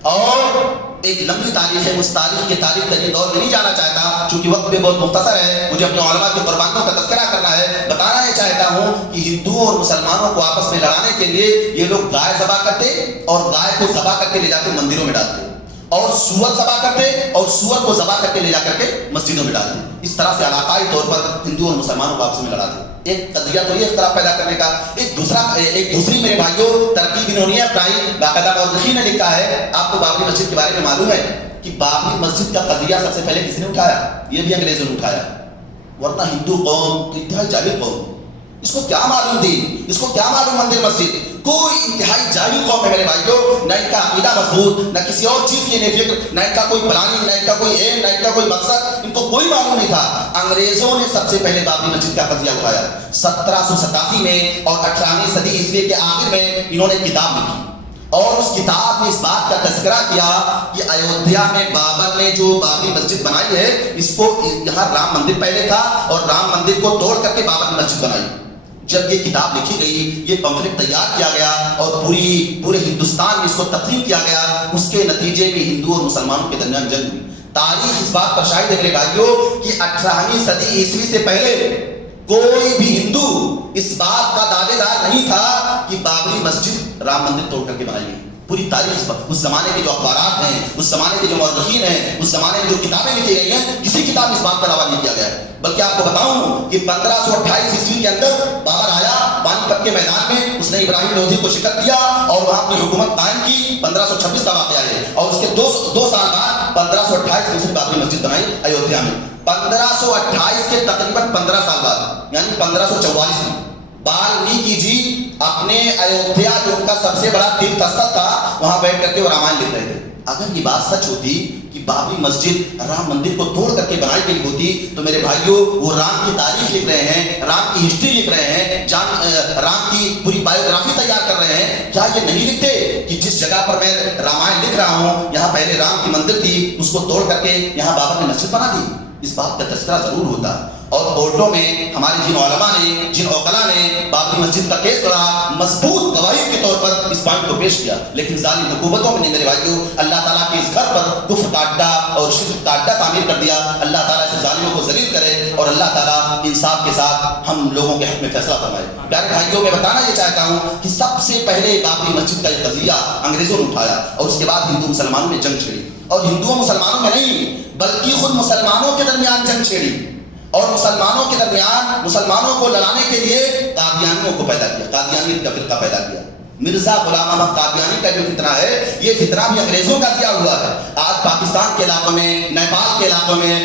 اور ایک لمبی تاریخ ہے، اس تاریخ کے تاریخ ترین دور میں نہیں جانا چاہتا چونکہ وقت بھی بہت مختصر ہے، مجھے اپنے علماء کی قربانیوں کا تذکرہ کرنا ہے۔ بتانا یہ چاہتا ہوں کہ ہندوؤں اور مسلمانوں کو آپس میں لڑانے کے لیے یہ لوگ گائے ذبح کرتے اور گائے کو ذبح کر کے لے جاتے مندروں میں ڈالتے، اور سور ذبح کرتے اور سور کو ذبح کر کے لے جا کر کے مسجدوں میں ڈالتے۔ اس طرح سے علاقائی طور پر ہندو اور مسلمانوں کو آپس میں لڑاتے۔ ایک قضیہ تو یہ اختلاف پیدا کرنے کا، ایک دوسری میرے بھائیوں ترکیب انہوں نے اپنائی، باقاعدہ مورخین نے لکھا ہے۔ آپ کو بابری مسجد کے بارے میں معلوم ہے کہ بابری مسجد کا قضیہ سب سے پہلے کس نے اٹھایا؟ یہ بھی انگریزوں نے اٹھایا، ورنہ ہندو قوم تو انتہائی جاہل قوم، اس کو کیا معلوم دین، اس کو کیا معلوم مندر مسجد، کوئی انتہائی جاہل قوم ہے میرے بھائیوں، نہ ان کا عقیدہ مضبوط، نہ کسی اور چیز کی انہیں فکر، نہ ان کا کوئی پلاننگ، نہ ان کا کوئی ایم، نہ ان کا کوئی مقصد، ان کو کوئی معلوم نہیں تھا۔ انگریزوں نے سب سے پہلے بابری مسجد کا قضیہ اٹھایا 1787 میں، اور 18ویں صدی عیسوی کے آخر میں انہوں نے کتاب لکھی، اور اس کتاب میں اس بات کا تذکرہ کیا کہ ایودھیا میں بابر نے جو بابری مسجد بنائی ہے، اس کو یہاں رام مندر پہلے تھا اور رام مندر کو توڑ کر کے بابر نے مسجد بنائی۔ جب یہ کتاب لکھی گئی، یہ پمفلٹ تیار کیا گیا اور پورے ہندوستان میں اس کو تقسیم کیا گیا، اس کے نتیجے میں ہندو اور مسلمانوں کے درمیان جنگ ہوئی۔ تاریخ اس بات پر شاہد ہے میرے بھائیوں کہ 18ویں صدی عیسوی سے پہلے کوئی بھی ہندو اس بات کا دعوے دار نہیں تھا کہ بابری مسجد رام مندر توڑ کر کے بنائی گئی۔ پوری تاریخ اس زمانے کے جو اخبارات ہیں، اس زمانے کے جو مورخین ہیں، اس زمانے میں جو کتابیں لکھی گئی ہیں، کسی کتاب میں اس بات کا دعویٰ نہیں کیا گیا ہے۔ بلکہ آپ کو بتاؤں کہ 1528 عیسوی کے اندر بابر آیا پانی پت کے میدان میں، اس نے ابراہیم لودھی کو شکست دیا اور وہاں اپنی حکومت قائم کی۔ 1526 کا واقعہ ہے، اور اس کے دو سال بعد 1528 میں اس نے بابری مسجد بنائی ایودھیا میں۔ 1528 کے تقریباً 15 سال بعد، یعنی 1544 میں والمیکی جی اپنے ایودھیا جو ان کا سب سے بڑا تیرتھ استھل تھا، وہاں بیٹھ کر کے وہ رامائن لکھ رہے تھے۔ اگر یہ بات سچ ہوتی کہ بابری مسجد رام مندر کو توڑ کر کے بنائی گئی ہوتی تو میرے بھائیوں وہ رام کی تاریخ لکھ رہے ہیں، رام کی ہسٹری لکھ رہے ہیں، رام کی پوری بایوگرافی تیار کر رہے ہیں، کیا یہ نہیں لکھتے کہ جس جگہ پر میں رامائن لکھ رہا ہوں یہاں پہلے رام کی مندر تھی، اس کو توڑ کر کے یہاں بابر نے مسجد بنا دی؟ اس بات کا تذکرہ ضرور ہوتا۔ اور کورٹوں میں ہمارے جن علماء نے، جن عقلاء نے بابری مسجد کا کیس لڑا، مضبوط گواہی کے طور پر اس پوائنٹ کو پیش کیا، لیکن ظالم حکومتوں میں نے میرے بھائیوں اللہ تعالیٰ کے اس گھر پر کفر کا اڈا اور شرک کا اڈا تعمیر کر دیا۔ اللہ تعالیٰ سے ظالموں کو ذلیل کرے اور اللہ تعالیٰ انصاف کے ساتھ ہم لوگوں کے حق میں فیصلہ فرمائے۔ پیارے بھائیوں، میں بتانا یہ چاہتا ہوں کہ سب سے پہلے بابری مسجد کا یہ قضیہ انگریزوں نے اٹھایا، اور اس کے بعد ہندو مسلمانوں میں جنگ چھڑی، اور ہندوؤں مسلمانوں میں نہیں بلکہ خود مسلمانوں کے درمیان جنگ چھڑی، اور مسلمانوں کے درمیان مسلمانوں کو لڑانے کے لیے قادیانیوں کو پیدا کیا، قادیانیت کا فرقہ پیدا کیا۔ مرزا غلام احمد قادیانی کا جو فتنہ ہے، یہ فتنہ بھی انگریزوں کا کیا ہوا ہے۔ آج پاکستان کے علاقوں میں، نیپال کے علاقوں میں،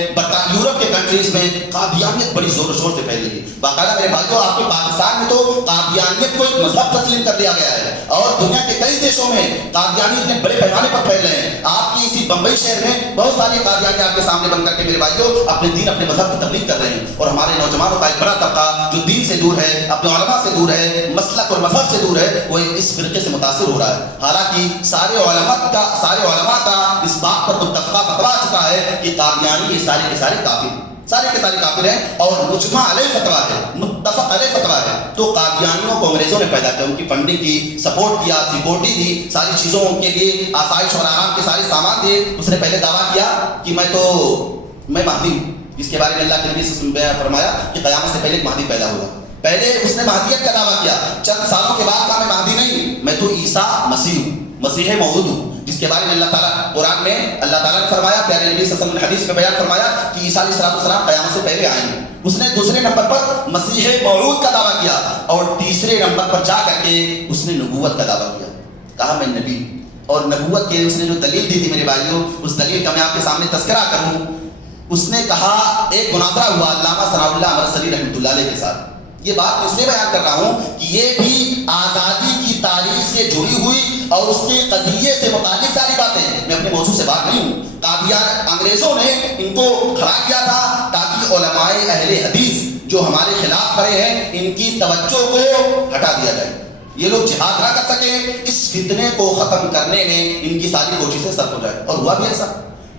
یورپ کے کنٹریز میں قادیانیت بڑی زور و شور سے پھیلی ہے۔ باقاعدہ میرے بھائیوں، آپ کے پاکستان میں تو قادیانیت کو ایک مذہب تسلیم کر دیا گیا ہے۔ اور دنیا کے کئی دیشوں میں قادیانی اتنے بڑے پیمانے پر پھیل رہے ہیں. آپ کی اسی بمبئی شہر میں بہت سارے قادیانی آپ کے سامنے بن کر کے میرے بھائیوں اپنے دین اپنے مذہب کی تبلیغ کر رہے ہیں. اور ہمارے نوجوانوں کا ایک بڑا طبقہ جو دین سے دور ہے, اپنے علماء سے دور ہے, مسلک اور مذہب سے دور ہے, وہ اس فرقے سے متاثر ہو رہا ہے. حالانکہ سارے علماء کا اس بات پر متفقہ فتویٰ آ چکا ہے کہ قادیانی یہ سارے کے سارے کافر ہیں اور مجمع علیہ فتویٰ ہے, متفق علیہ فتویٰ ہے. تو قادیانیوں کو انگریزوں نے پیدا کیا, ان کی فنڈنگ کی, سپورٹ کیا, سیکورٹی دی, ساری چیزوں کے لیے آسائش اور آرام کے سارے سامان دیے. اس نے پہلے دعویٰ کیا کہ میں مہدی ہوں, جس کے بارے میں اللہ کے نبی صلی اللہ علیہ وسلم نے فرمایا کہ قیامت سے پہلے ایک مہدی پیدا ہوگا. پہلے اس نے مہدیت کا دعویٰ کیا, چند سالوں کے بعد کہا میں مہدی نہیں, میں تو عیسیٰ مسیح ہوں, مسیح موعود ہوں, جس کے بارے میں اللہ تعالیٰ قرآن میں اللہ تعالیٰ نے فرمایا, پیارے نبی صلی اللہ علیہ وسلم نے حدیث میں بیان فرمایا کہ عیسیٰ علیہ السلام قیامت سے پہلے آئیں گے. اس نے دوسرے نمبر پر مسیح موعود کا دعویٰ کیا, اور تیسرے نمبر پر جا کر کے اس نے نبوت کا دعویٰ کیا, کہا میں نبی. اور نبوت کے اس نے جو دلیل دی تھی میرے بھائیوں, اس دلیل کا میں آپ کے سامنے تذکرہ کروں. اس نے کہا, ایک مناظرہ ہوا علامہ ثناء اللہ امرتسری رحمۃ اللہ علیہ کے ساتھ. یہ بات میں اس لیے بیان کر رہا ہوں کہ یہ بھی آزادی کی تاریخ سے جڑی ہوئی اور اس کے قضیے سے متعلق ساری باتیں ہیں. میں اپنے موضوع سے بات نہیں ہوں. قادیان انگریزوں نے ان کو کھڑا کیا تھا تاکہ علماء اہل حدیث جو ہمارے خلاف کھڑے ہیں ان کی توجہ کو ہٹا دیا جائے, یہ لوگ جہاد نہ کر سکیں, اس فتنے کو ختم کرنے میں ان کی ساری کوششیں صرف ہو جائے. اور ہوا بھی ایسا.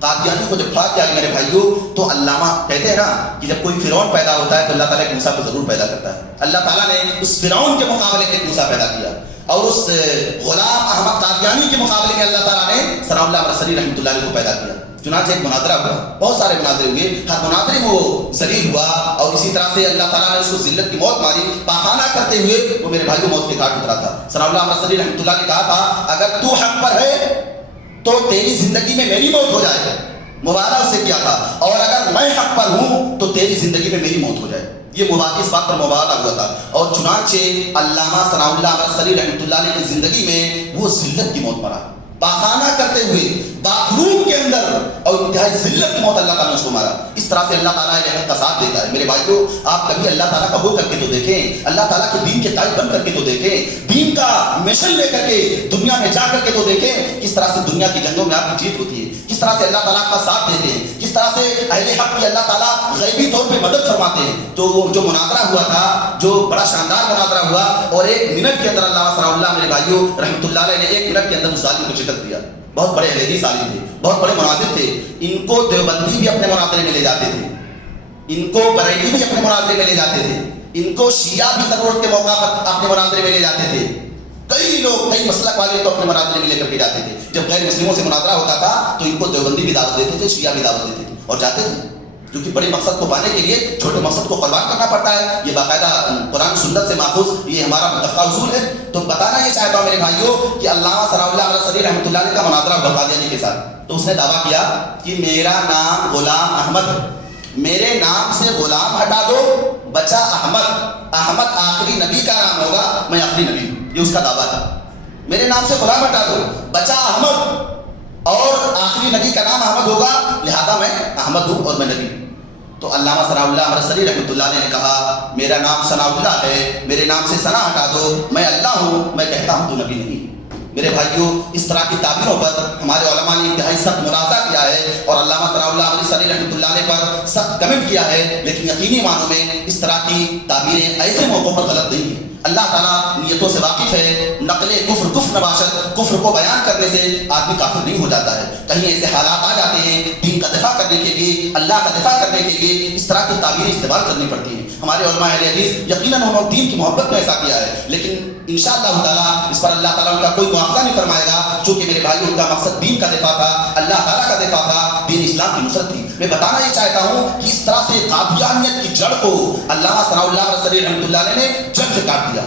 قادیانی کو جب کھڑا کیا میرے بھائیوں, تو علامہ کہتے ہیں نا کہ جب کوئی فرعون پیدا ہوتا ہے تو اللہ تعالیٰ ایک موسیٰ کو ضرور پیدا کرتا ہے. اللہ تعالیٰ نے اس فرعون کے مقابلے میں ایک موسیٰ پیدا کیا, اور اس غلام احمد قادیانی کے مقابلے میں اللہ تعالیٰ نے ثناء اللہ امرتسری رحمۃ اللہ علیہ کو پیدا کیا. چنانچہ ایک مناظرہ ہوا, بہت سارے مناظرے ہوئے, ہر مناظرے میں وہ ذلیل ہوا, اور اسی طرح سے اللہ تعالیٰ نے اس کو ذلت کی موت ماری. پاخانہ کرتے ہوئے وہ میرے بھائیوں موت کے گھاٹ اترا تھا. ثناء اللہ امرتسری رحمۃ اللہ نے کہا تھا, اگر تو حق پر ہے تو تیری زندگی میں میری موت ہو جائے, مبارہ سے کیا تھا, اور اگر میں حق پر ہوں تو تیری زندگی میں میری موت ہو جائے. یہ مبارک اس بات پر مبارہ ہوا تھا. اور چنانچہ علامہ ثناء اللہ امرتسری رحمۃ اللہ علیہ کی زندگی میں وہ ذلت کی موت مرا, پاخانہ کرتے ہوئے باتھ روم کے اندر, اور انتہائی ذلت کی موت اللہ تعالیٰ نے اس کو مارا. اس طرح سے اللہ تعالیٰ رحمت کا ساتھ دیتا ہے. میرے بھائیوں, آپ کبھی اللہ تعالیٰ کا ہو کر کے تو دیکھیں, اللہ تعالیٰ کے دین کے قائد بن کر کے تو دیکھیں, دین کا مشن لے کر کے دنیا میں جا کر کے تو دیکھیں کس طرح سے دنیا کی جنگوں میں آپ کی جیت ہوتی ہے, کس طرح سے اللہ تعالیٰ کا ساتھ دیتے ہیں, کس طرح سے اہل حق کی اللہ تعالیٰ غیبی طور پہ مدد فرماتے ہیں. تو وہ جو مناظرہ ہوا تھا, جو بڑا شاندار مناظرہ ہوا, اور 1 منٹ کے اندر علامہ ثناء اللہ میرے بھائیوں رحمۃ اللہ علیہ نے 1 منٹ کے اندر اس ظالم کو شکست دیا. بہت بڑے اہل حدیث عالم تھے, بہت بڑے مناظر تھے. ان کو دیوبندی بھی اپنے مناظرے میں لے جاتے تھے, ان کو بریلی بھی اپنے مناظرے میں لے جاتے تھے, ان کو شیعہ بھی ضرورت کے موقع پر اپنے مناظرے میں لے جاتے تھے. کئی لوگ, کئی مسلک والے تو اپنے مناظرے میں لے کر کے جاتے تھے. جب غیر مسلموں سے مناظرہ ہوتا تھا تو ان کو دیوبندی بھی دعوت دیتے تھے, شیعہ بھی دعوت دیتے تھے, اور جاتے تھے, کیونکہ بڑے مقصد کو پانے کے لیے چھوٹے مقصد کو قربان کرنا پڑتا ہے. یہ باقاعدہ قرآن سنت سے ماخوذ یہ ہمارا متفقہ اصول ہے. تو بتانا یہ چاہتا ہوں میرے بھائیوں کہ علامہ ثناء اللہ امرتسری رحمۃ اللہ علیہ کا مناظرہ ہوا قادیانی کے ساتھ. تو اس نے دعویٰ کیا کہ میرا نام غلام احمد ہے, میرے نام سے غلام ہٹا دو, بچا احمد, احمد آخری نبی کا نام ہوگا, میں آخری نبی ہوں. یہ اس کا دعویٰ تھا. میرے نام سے غلام ہٹا دو, بچا احمد, اور آخری نبی کا نام احمد ہوگا, لہذا میں احمد ہوں اور میں نبی ہوں. تو علامہ ثناء اللہ امرتسری رحمۃ اللہ علیہ نے کہا, میرا نام ثناء اللہ ہے, میرے نام سے ثنا ہٹا دو, میں اللہ ہوں, میں کہتا ہوں تو نبی نہیں. میرے بھائیوں, اس طرح کی تعبیروں پر ہمارے علماء نے انتہائی سخت ملاحظہ کیا ہے, اور علامہ ثناء اللہ امرتسری رحمۃ اللہ علیہ پر سخت کمنٹ کیا ہے. لیکن یقینی معنوں میں اس طرح کی تعبیریں ایسے موقعوں پر غلط نہیں ہیں. اللہ تعالیٰ نیتوں سے واقف ہے. نقل کفر کفر نباشت, کفر کو بیان کرنے سے آدمی کافر نہیں ہو جاتا ہے. کہیں ایسے حالات آ جاتے ہیں دین کا دفاع کرنے کے لیے, اللہ کا دفاع کرنے کے لیے اس طرح کی تعبیریں استعمال کرنی پڑتی ہیں. ہمارے علماء اہل حدیث یقیناً انہوں نے دین کی محبت میں ایسا کیا ہے, لیکن انشاءاللہ تعالیٰ اس پر اللہ تعالیٰ ان کا کوئی مواخذہ نہیں فرمائے گا, چونکہ میرے بھائی ان کا مقصد دین کا دفاع تھا, اللہ تعالیٰ کا دفاع تھا, دین اسلام کی نصرت تھی. میں بتانا یہ چاہتا ہوں کہ اس طرح سے قادیانیت کی جڑ کو علامہ ثناء اللہ امرتسری رحمۃ اللہ علیہ نے جڑ سے کاٹ دیا,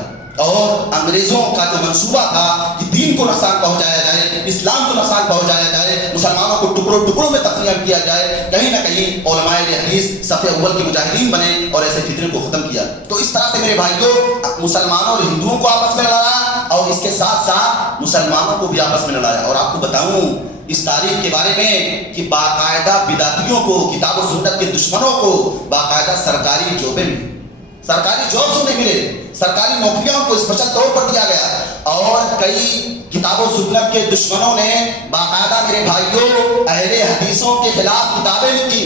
اور انگریزوں کا جو منصوبہ تھا کہ دین کو نقصان پہنچایا جائے, اسلام کو نقصان پہنچایا جائے, مسلمانوں کو ٹکڑوں ٹکڑوں میں تقسیم کیا جائے, کہیں نہ کہیں علماء حدیث صف اول کے مجاہدین بنے اور ایسے فتنے کو ختم کیا. تو اس طرح سے میرے بھائیوں مسلمانوں اور ہندوؤں کو آپس میں لڑایا, اور اس کے ساتھ ساتھ مسلمانوں کو بھی آپس میں لڑایا. اور آپ کو بتاؤں اس تاریخ کے بارے میں کہ باقاعدہ بدعتیوں کو, کتاب و سنت کے دشمنوں کو باقاعدہ سرکاری جابیں ملی, سرکاری جابس نہیں ملے, سرکاری نوکریوں کو اسپیشل طور پر دیا گیا, اور اور کئی کتاب و سنت کے دشمنوں نے باقاعدہ میرے بھائیوں اہل حدیثوں کے خلاف کتابیں لکھی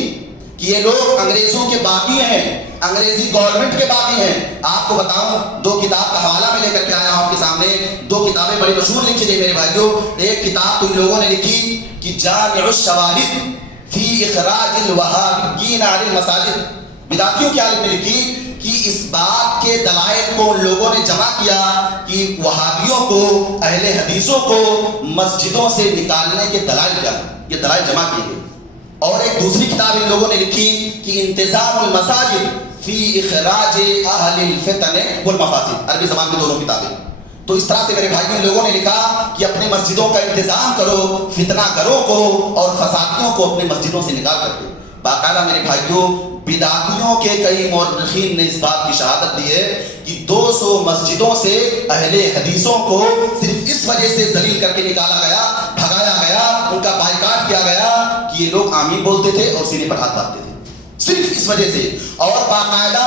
کہ یہ لوگ انگریزوں کے باغی ہیں، انگریزی گورنمنٹ کے باغی ہیں۔ آپ کو بتاؤں، دو کتاب کا حوالہ میں لے کر کے آیا ہوں آپ کے سامنے، دو کتابیں بڑی مشہور لکھی گئی میرے بھائیوں۔ ایک کتاب تو ان لوگوں نے لکھی کہ جامع الشواہد فی اخراج الوہابیین عن المساجد، بدعتیوں کے عالم نے لکھی کہ اس بات کے دلائل کو ان لوگوں نے جمع کیا کہ وہابیوں کو، اہل حدیثوں کو مسجدوں سے نکالنے کے دلائل کیا، یہ دلائل جمع کیے گئے۔ اور ایک دوسری کتاب ان لوگوں نے لکھی کہ انتظام المساجد فی اخراج اہل الفتن والمفاسد، عربی زبان میں دونوں کتابیں۔ تو اس طرح سے میرے بھائی ان لوگوں نے لکھا کہ اپنے مسجدوں کا انتظام کرو، فتنہ گروں کو اور فسادیوں کو اپنے مسجدوں سے نکال کر دو۔ باقاعدہ میرے بھائیوں بدعتیوں کے کئی مورخین نے اس بات کی شہادت دی ہے کہ 200 مسجدوں سے اہل حدیثوں کو صرف اس وجہ سے ذلیل کر کے نکالا گیا، بھگایا گیا، ان کا بائیکاٹ کیا گیا کہ یہ لوگ آمین بولتے تھے اور سینے پر ہاتھ باندھتے تھے، صرف اس وجہ سے۔ اور باقاعدہ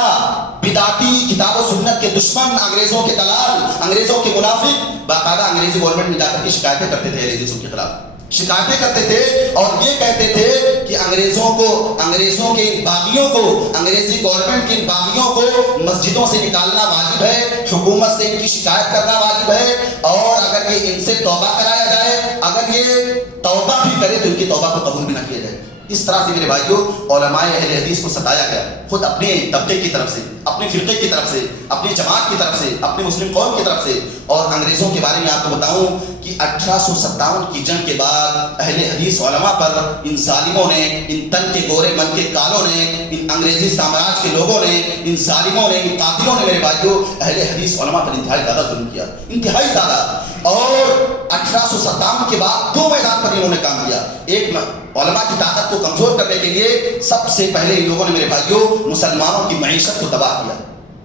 بدعتی کتاب و سنت کے دشمن، انگریزوں کے دلال، انگریزوں کے منافق باقاعدہ انگریزی گورنمنٹ میں جا کر کے شکایتیں کرتے تھے اہل حدیثوں کے خلاف، شکایتیں کرتے تھے اور یہ کہتے تھے کہ انگریزوں کے ان باغیوں کو، انگریزی گورنمنٹ کے ان باغیوں کو مسجدوں سے نکالنا واجب ہے، حکومت سے ان کی شکایت کرنا واجب ہے، اور اگر یہ ان سے توبہ کرایا جائے، اگر یہ توبہ بھی کرے تو ان کی توبہ کو قبول بھی نہ کیا جائے۔ اس طرح سے میرے بھائیوں علماء اہل حدیث کو ستایا گیا، خود اپنے طبقے کی طرف سے، اپنے فرقے کی طرف سے، اپنی جماعت کی طرف سے، اپنے مسلم قوم کی طرف سے۔ اور انگریزوں کے بارے میں آپ کو بتاؤں کہ 1857 کی جنگ کے بعد اہل حدیث علماء پر ان ظالموں نے، ان تن کے گورے من کے کالوں نے، ان انگریزی سامراج کے لوگوں نے، ان ظالموں نے، ان قاتلوں نے میرے بھائیوں اہل حدیث علماء پر انتہائی زیادہ ظلم کیا، انتہائی زیادہ۔ اور 1857 کے بعد دو میدان پر انہوں نے کام کیا۔ ایک علماء کی طاقت کو کمزور کرنے کے لیے سب سے پہلے ان لوگوں نے میرے بھائیوں مسلمانوں کی معیشت کو تباہ کیا،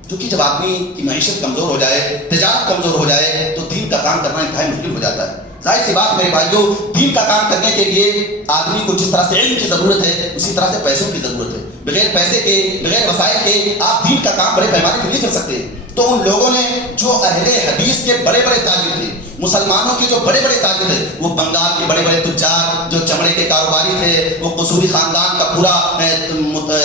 کیونکہ جب آدمی کی معیشت کمزور ہو جائے، تجارت کمزور ہو جائے تو دین کا کام کرنا انتہائی مشکل ہو جاتا ہے۔ ظاہر سی بات میرے بھائیوں، دین کا کام کرنے کے لیے آدمی کو جس طرح سے علم کی ضرورت ہے اسی طرح سے پیسوں کی ضرورت ہے۔ بغیر پیسے کے، بغیر وسائل کے آپ دین کا کام بڑے پیمانے پر نہیں کر سکتے۔ تو ان لوگوں نے جو اہل حدیث کے بڑے بڑے تاجر تھے، مسلمانوں کے جو بڑے بڑے تاجر تھے، وہ بنگال کے بڑے بڑے تجار جو چمڑے کے کاروباری تھے، وہ قصوری خاندان کا پورا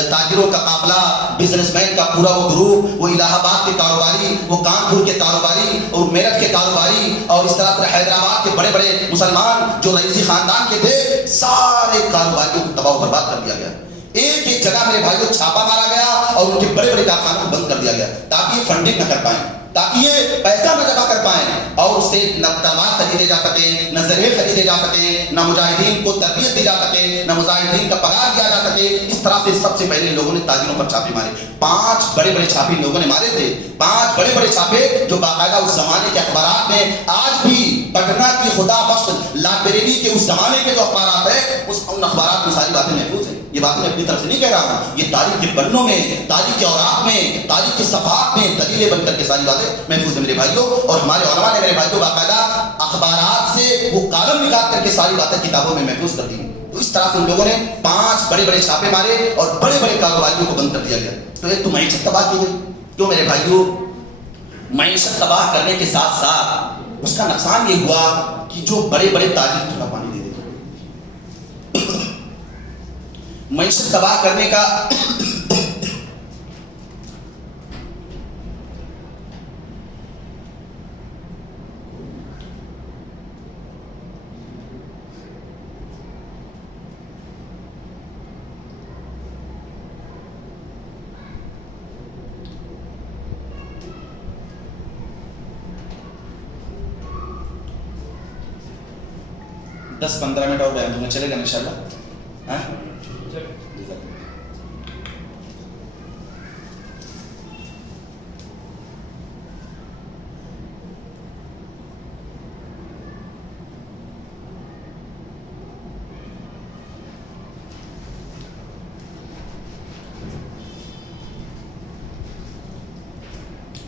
تاجروں کا قافلہ، بزنس مین کا پورا وہ گروپ، وہ الہ آباد کے کاروباری، وہ کانپور کے کاروباری اور میرٹھ کے کاروباری، اور اس طرح سے حیدرآباد کے بڑے بڑے مسلمان جو رئیسی خاندان کے تھے، سارے کاروباریوں کو تباہ و برباد کر دیا گیا۔ ایک ایک جگہ میرے بھائیوں چھاپا مارا گیا اور ان کے بڑے بڑے کارخانوں کو بند کر دیا گیا تاکہ یہ فنڈنگ نہ کر پائیں، تاکہ یہ پیسہ نہ جمع کر پائیں اور اس سے نہ تلوار خریدے جا سکے، نہ زرے خریدے جا سکے، نہ مجاہدین کو تربیت دی جا سکے، نہ مجاہدین کا پگار دیا جا سکے۔ اس طرح سے سب سے پہلے لوگوں نے تاجروں پر چھاپے مارے، 5 بڑے بڑے چھاپے لوگوں نے مارے تھے، 5 بڑے بڑے چھاپے جو باقاعدہ اس زمانے کے اخبارات میں آج بھی پٹنہ کی خدا بخش لائبریری کے اس زمانے کے جو اخبارات ہیں ان اخبارات میں ساری باتیں محفوظ ہیں۔ یہ باتیں میں اپنی طرف سے نہیں کہہ رہا ہوں، یہ تاریخ کے پنوں میں، تاریخ کے اوراق میں، تاریخ کے صفحات میں دلیلیں بن کر کے ساری باتیں محفوظ ہیں میرے بھائیوں۔ اور ہمارے علماء نے میرے بھائیوں باقاعدہ اخبارات سے وہ کالم نکال کر کے ساری باتیں کتابوں میں محفوظ کر دی ہیں۔ تو اس طرح سے ان لوگوں نے 5 بڑے بڑے چھاپے مارے اور بڑے بڑے کاروباریوں کو بند کر دیا گیا۔ تو ایک تو معیشت تباہ کی گئی، تو میرے بھائیوں معیشت تباہ کرنے کے ساتھ ساتھ اس کا نقصان یہ ہوا کہ جو بڑے بڑے تاجر ٹھنڈا پانی دے دیتے، معیشت تباہ کرنے کا دس 15 منٹ اور بیان دوں گا، چلے گا انشاءاللہ؟ ہاں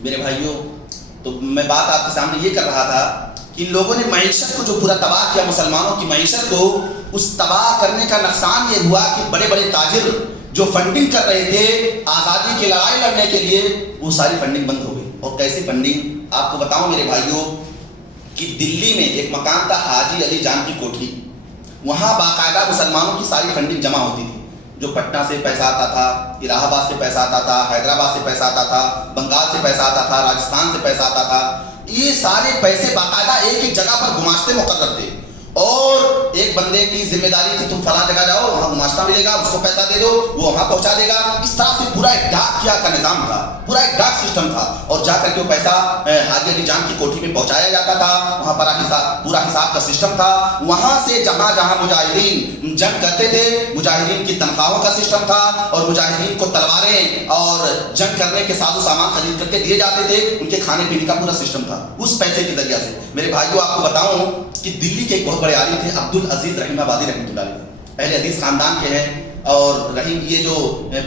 میرے بھائیوں، تو میں بات آپ کے سامنے یہ کر رہا تھا کہ ان لوگوں نے معیشت کو جو پورا تباہ کیا، مسلمانوں کی معیشت کو، اس تباہ کرنے کا نقصان یہ ہوا کہ بڑے بڑے تاجر جو فنڈنگ کر رہے تھے آزادی کی لڑائی لڑنے کے لیے، وہ ساری فنڈنگ بند ہو گئی۔ اور کیسے فنڈنگ؟ آپ کو بتاؤں میرے بھائیوں، کہ دلی میں ایک مکان تھا حاجی علی جان کی کوٹھی، وہاں باقاعدہ مسلمانوں کی ساری فنڈنگ جمع ہوتی تھی. جو پٹنہ سے پیسہ آتا تھا، الہ آباد سے پیسہ آتا تھا، حیدرآباد سے پیسہ آتا تھا، بنگال سے پیسہ آتا تھا، راجستھان سے پیسہ آتا تھا، یہ سارے پیسے باقاعدہ ایک ایک جگہ پر گماشتے مقرر تھے. اور ایک بندے کی ذمہ داری تھی تم فلاں جگہ جاؤ، وہاں گماشتہ ملے گا، اس کو پیسہ دے دو، وہ وہاں پہنچا دے گا. اس طرح سے پورا ایک ڈاک کیا کا نظام تھا، پورا ایک ڈاک سسٹم تھا. اور جا کر کے وہ پیسہ حاجی علی جان کی کوٹھی میں پہنچایا جاتا تھا. وہاں پر پورا حساب کا سسٹم تھا. وہاں سے جہاں جہاں مجاہدین جنگ کرتے تھے، مجاہدین کی تنخواہوں کا سسٹم تھا، اور مجاہدین کو تلواریں اور جنگ کرنے کے ساز و سامان خرید کر کے دیے جاتے تھے. ان کے کھانے پینے کا پورا سسٹم تھا اس پیسے کے ذریعے سے. میرے بھائیوں آپ کو بتاؤں کہ دلی کے ایک بہت بڑے عالم تھے عبدالعزیز رحیم آبادی رحمۃ اللہ علیہ، اہل حدیث خاندان کے ہیں. اور رحیم یہ جو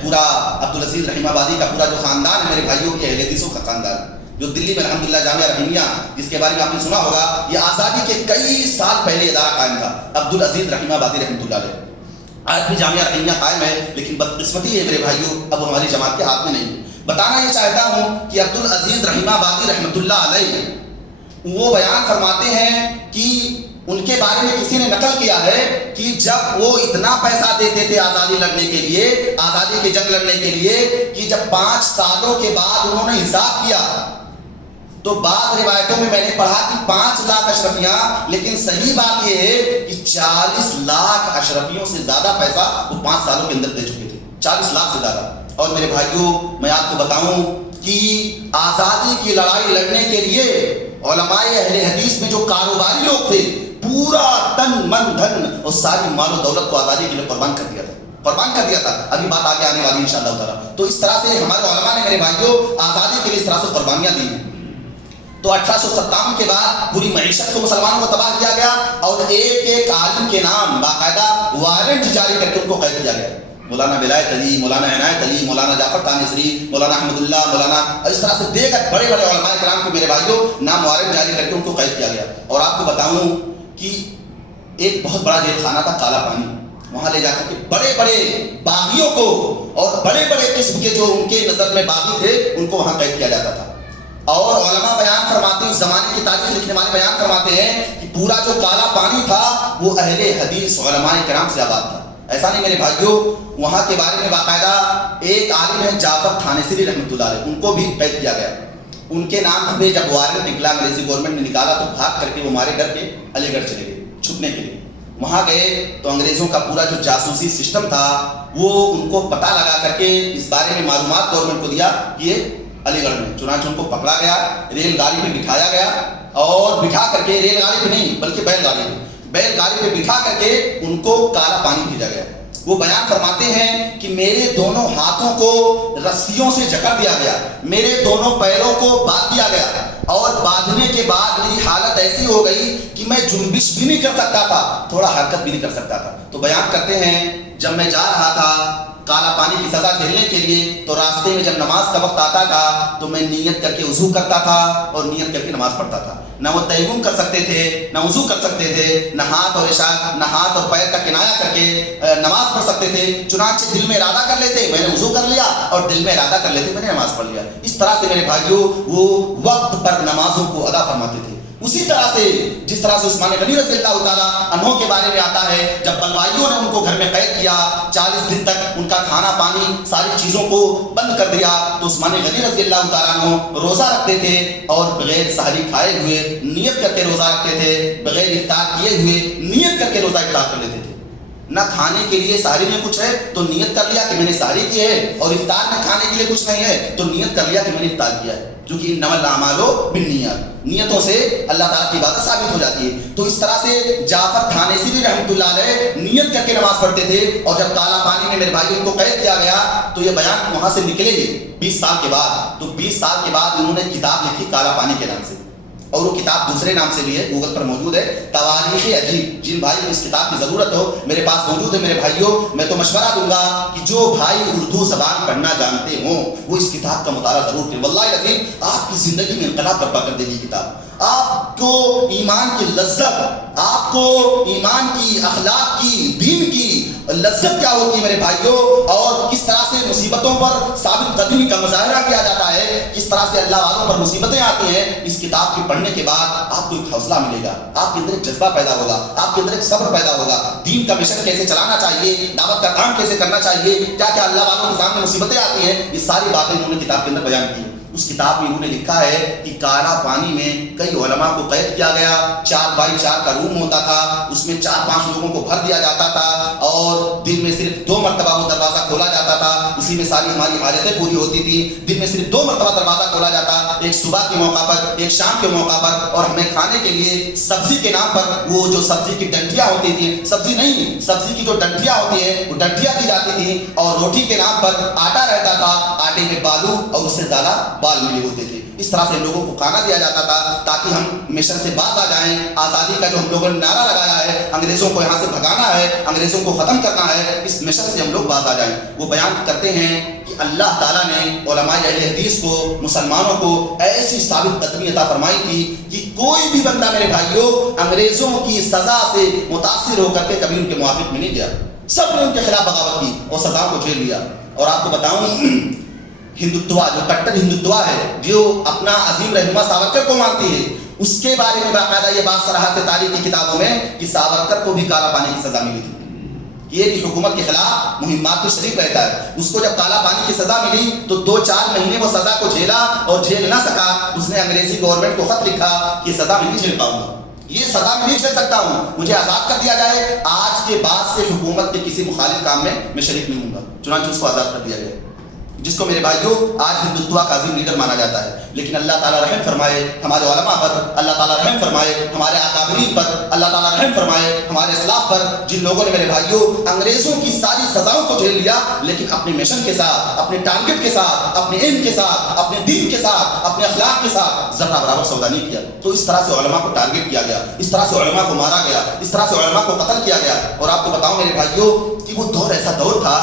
پورا عبدالعزیز رحیم آبادی کا پورا جو خاندان ہے میرے بھائیوں، یہ اہل حدیثوں کا خاندان جو دلی میں الحمدللہ جامعہ رحیمیہ، جس کے بارے میں آپ نے سنا ہوگا، یہ آزادی کے کئی سال پہلے ادارہ قائم تھا. عبدالعزیز رحیم آبادی رحمۃ اللہ علیہ. آج بھی جامعہ رحیمیہ قائم ہے، لیکن بدقسمتی ہے میرے بھائیوں اب ہماری جماعت کے ہاتھ میں نہیں. بتانا یہ چاہتا ہوں کہ عبدالعزیز رحیم آبادی رحمۃ اللہ علیہ وہ بیان فرماتے ہیں کہ ان کے بارے میں کسی نے نقل کیا ہے کہ جب وہ اتنا پیسہ دیتے تھے آزادی لڑنے کے لیے، آزادی کی جنگ لڑنے کے لیے، کہ جب 5 سالوں کے بعد انہوں نے حساب کیا تو بعض روایتوں میں نے پڑھا کہ 5 لاکھ اشرفیاں، لیکن صحیح بات یہ ہے کہ 40 لاکھ اشرفیوں سے زیادہ پیسہ وہ 5 سالوں کے اندر دے چکے تھے، 40 لاکھ سے زیادہ. اور میرے بھائیوں میں آپ کو بتاؤں کہ آزادی کی لڑائی لڑنے کے لیے علماء اہل حدیث میں جو کاروباری لوگ تھے، پورا تن من دھن اور ساری مال و دولت کو آزادی کے لیے قربان کر دیا تھا. ابھی بات آگے آنے والی انشاءاللہ تعالیٰ. تو اس طرح سے ہمارے علماء نے میرے بھائیوں آزادی کے لیے اس طرح سے قربانیاں دی ہیں. تو 1857 کے بعد پوری معیشت کو مسلمانوں کو تباہ کیا گیا، اور ایک ایک عالم کے نام باقاعدہ وارنٹ جاری کر کے ان کو قید کیا گیا. مولانا ولایت علی، مولانا عنایت علی، مولانا جعفر تانیسری، مولانا احمد اللہ، مولانا، اور اس طرح سے دیگر بڑے بڑے علماء کرام کو میرے بھائیوں نام وارنٹ جاری کر کے ان کو قید کیا گیا. اور آپ کو بتاؤں کہ ایک بہت بڑا جیل خانہ تھا کالا پانی، وہاں لے جا کر کے بڑے بڑے باغیوں کو اور بڑے بڑے قسم کے جو ان کے نظر میں باغی تھے ان کو وہاں قید کیا جاتا تھا. اور علماء بیان فرماتے ہیں، اس زمانے کی تاریخ لکھنے والے بیان فرماتے ہیں کہ پورا جو کالا پانی تھا وہ اہل حدیث علماء کرام سے آباد تھا. ایسا نہیں میرے بھائیوں، وہاں کے بارے میں باقاعدہ ایک عالم ہے جعفر تھانیسری رحمۃ اللہ علیہ، ان کو بھی قید کیا گیا. ان کے نام پہ جب وارنٹ نکلا، انگریزی گورنمنٹ نے نکالا، تو بھاگ کر کے وہ مارے ڈر کے علی گڑھ چلے گئے چھپنے کے لیے. وہاں گئے تو انگریزوں کا پورا جو جاسوسی سسٹم تھا وہ ان کو پتہ لگا کر کے اس بارے میں معلومات گورنمنٹ کو دیا کہ یہ علی گڑھ میں. چنانچہ ان کو پکڑا گیا، ریل گاڑی پہ بٹھایا گیا، اور بٹھا کر کے ریل گاڑی پہ نہیں بلکہ بیل گاڑی پہ بٹھا کر کے ان کو کالا پانی بھیجا گیا. وہ بیان فرماتے ہیں کہ میرے دونوں ہاتھوں کو رسیوں سے جکڑ دیا گیا، میرے دونوں پیروں کو باندھ دیا گیا، اور باندھنے کے بعد میری حالت ایسی ہو گئی کہ میں جنبش بھی نہیں کر سکتا تھا، تھوڑا حرکت بھی نہیں کر سکتا تھا. تو بیان کرتے ہیں جب میں جا رہا تھا کالا پانی کی سزا جھیلنے کے لیے، تو راستے میں جب نماز کا وقت آتا تھا تو میں نیت کر کے وضو کرتا تھا اور نیت کر کے نماز پڑھتا تھا. نہ وہ تیمم کر سکتے تھے، نہ وضو کر سکتے تھے، نہ ہاتھ اور پیر کا کنایا کر کے نماز پڑھ سکتے تھے. چنانچہ دل میں ارادہ کر لیتے میں نے وضو کر لیا، اور دل میں ارادہ کر لیتے میں نے نماز پڑھ لیا. اس طرح سے میرے بھائیوں وہ وقت پر نمازوں کو ادا فرماتے تھے. اسی طرح سے جس طرح سے عثمان غنی رضی اللہ تعالیٰ عنہ کے بارے میں آتا ہے، جب بلوائیوں نے ان کو گھر میں قید کیا، 40 دن تک ان کا کھانا پانی ساری چیزوں کو بند کر دیا، تو عثمان غنی رضی اللہ تعالیٰ عنہ روزہ رکھتے تھے، اور بغیر سحری کھائے ہوئے نیت کر کے روزہ رکھتے تھے، بغیر افطار کیے ہوئے نیت کر کے روزہ افطار کر لیتے تھے. نہ کھانے کے لیے سحری میں کچھ ہے تو نیت کر لیا کہ میں نے سحری کی ہے، اور افطار میں کھانے کے لیے کچھ نہیں ہے تو نیت کر لیا کہ میں نے افطار کیا ہے، کیونکہ انما الاعمال بالنیات، نیتوں سے اللہ تعالیٰ کی عبادت ثابت ہو جاتی ہے. تو اس طرح سے جعفر تھانیسری رحمۃ اللہ علیہ نیت کر کے نماز پڑھتے تھے. اور جب کالا پانی میں میرے بھائی ان کو قید کیا گیا تو یہ بیان وہاں سے نکلے گی 20 سال کے بعد. تو 20 سال کے بعد انہوں نے کتاب لکھی کالا پانی کے نام سے، اور وہ کتاب دوسرے نام سے بھی ہے، گوگل پر موجود ہے، تواریخ عجیب. جن بھائی کو اس کتاب کی ضرورت ہو میرے پاس موجود ہے. میرے بھائیوں میں تو مشورہ دوں گا کہ جو بھائی اردو زبان پڑھنا جانتے ہوں وہ اس کتاب کا مطالعہ ضرور کریں. واللہ العظیم آپ کی زندگی میں انقلاب برپا کر دے گی کتاب. آپ کو ایمان کی لذت، آپ کو ایمان کی، اخلاق کی، دین کی لذت کیا ہوتی ہے میرے بھائیوں، اور کس طرح سے مصیبتوں پر ثابت قدمی کا مظاہرہ کیا جاتا ہے، کس طرح سے اللہ والوں پر مصیبتیں آتی ہیں، اس کتاب کے پڑھنے کے بعد آپ کو ایک حوصلہ ملے گا، آپ کے اندر ایک جذبہ پیدا ہوگا، آپ کے اندر ایک صبر پیدا ہوگا، دین کا مشن کیسے چلانا چاہیے، دعوت کا کام کیسے کرنا چاہیے، کیا کیا اللہ والوں کے سامنے مصیبتیں آتی ہیں، یہ ساری باتیں انہوں نے کتاب کے اندر بیان کی ہیں۔ اس کتاب میں انہوں نے لکھا ہے کہ کالا پانی میں کئی علماء کو قید کیا گیا، 4x4 کا روم ہوتا تھا، اس میں 4-5 لوگوں کو بھر دیا جاتا تھا، اور دن میں صرف 2 مرتبہ وہ دروازہ کھولا جاتا تھا، اسی میں ساری ہماری حاجتیں پوری ہوتی تھی۔ دن میں صرف 2 مرتبہ دروازہ کھولا جاتا، ایک صبح کے موقع پر، ایک شام کے موقع پر، اور ہمیں کھانے کے لیے سبزی کے نام پر وہ جو سبزی کی ڈنٹیاں ہوتی تھیں، سبزی نہیں، سبزی کی جو ڈنٹیاں ہوتی ہیں وہ ڈنٹیاں دی جاتی تھیں، اور روٹی کے نام پر آٹا رہتا تھا، آٹے میں بالو اور اس سے زیادہ بال ملے ہوتے تھے۔ اس طرح سے لوگوں کو کھانا دیا جاتا تھا تاکہ ہم مشن سے باز آ جائیں۔ آزادی کا جو ہم لوگوں نے نعرہ لگایا ہے، انگریزوں کو یہاں سے بھگانا ہے، انگریزوں کو ختم کرنا ہے، اس مشن سے ہم لوگ باز آ جائیں۔ وہ بیان کرتے ہیں کہ اللہ تعالیٰ نے علماء اہل حدیث کو، مسلمانوں کو ایسی ثابت قدمی عطا فرمائی تھی کہ کوئی بھی بندہ میرے بھائیوں انگریزوں کی سزا سے متاثر ہو کر کے کبھی ان کے موافق میں نہیں گیا، سب نے ان کے خلاف بغاوت کی اور سزا کو جھیل لیا۔ اور آپ کو بتاؤں، ہندوتوا جو کٹر ہندوتوا ہے، جو اپنا عظیم رہنما ساورکر کو مانتی ہے، اس کے بارے میں باقاعدہ یہ بات صراحت تاریخ کی کتابوں میں کہ ساورکر کو بھی کالا پانی کی سزا ملی تھی، یہ بھی حکومت کے خلاف مہمات میں شریک رہتا ہے۔ اس کو جب کالا پانی کی سزا ملی تو 2-4 مہینے وہ سزا کو جھیلا، اور جھیل نہ سکا، اس نے انگریزی گورنمنٹ کو خط لکھا کہ سزا میں نہیں جھیل پاؤں گا، یہ سزا میں نہیں جھیل سکتا ہوں، مجھے آزاد کر دیا جائے، آج کے بعد سے حکومت کے کسی مخالف کام میں شریک نہیں ہوں گا۔ چنانچہ اس کو آزاد کر دیا گیا، جس کو میرے بھائیوں آج ہندوتوا کا عظیم لیڈر مانا جاتا ہے۔ لیکن اللہ تعالیٰ رحم فرمائے ہمارے علماء پر، اللہ تعالیٰ رحم فرمائے ہمارے اکابرین پر، اللہ تعالیٰ رحم فرمائے ہمارے اسلاف پر، جن لوگوں نے میرے بھائیوں انگریزوں کی ساری سزاؤں کو جھیل لیا، لیکن اپنے مشن کے ساتھ، اپنے ٹارگٹ کے ساتھ، اپنے علم کے ساتھ، اپنے دین کے ساتھ، اپنے اخلاق کے ساتھ ذرہ برابر سودا نہیں کیا۔ تو اس طرح سے علماء کو ٹارگٹ کیا گیا، اس طرح سے علماء کو مارا گیا، اس طرح سے علماء کو قتل کیا گیا۔ اور آپ کو بتاؤں میرے بھائیوں کہ وہ دور ایسا دور تھا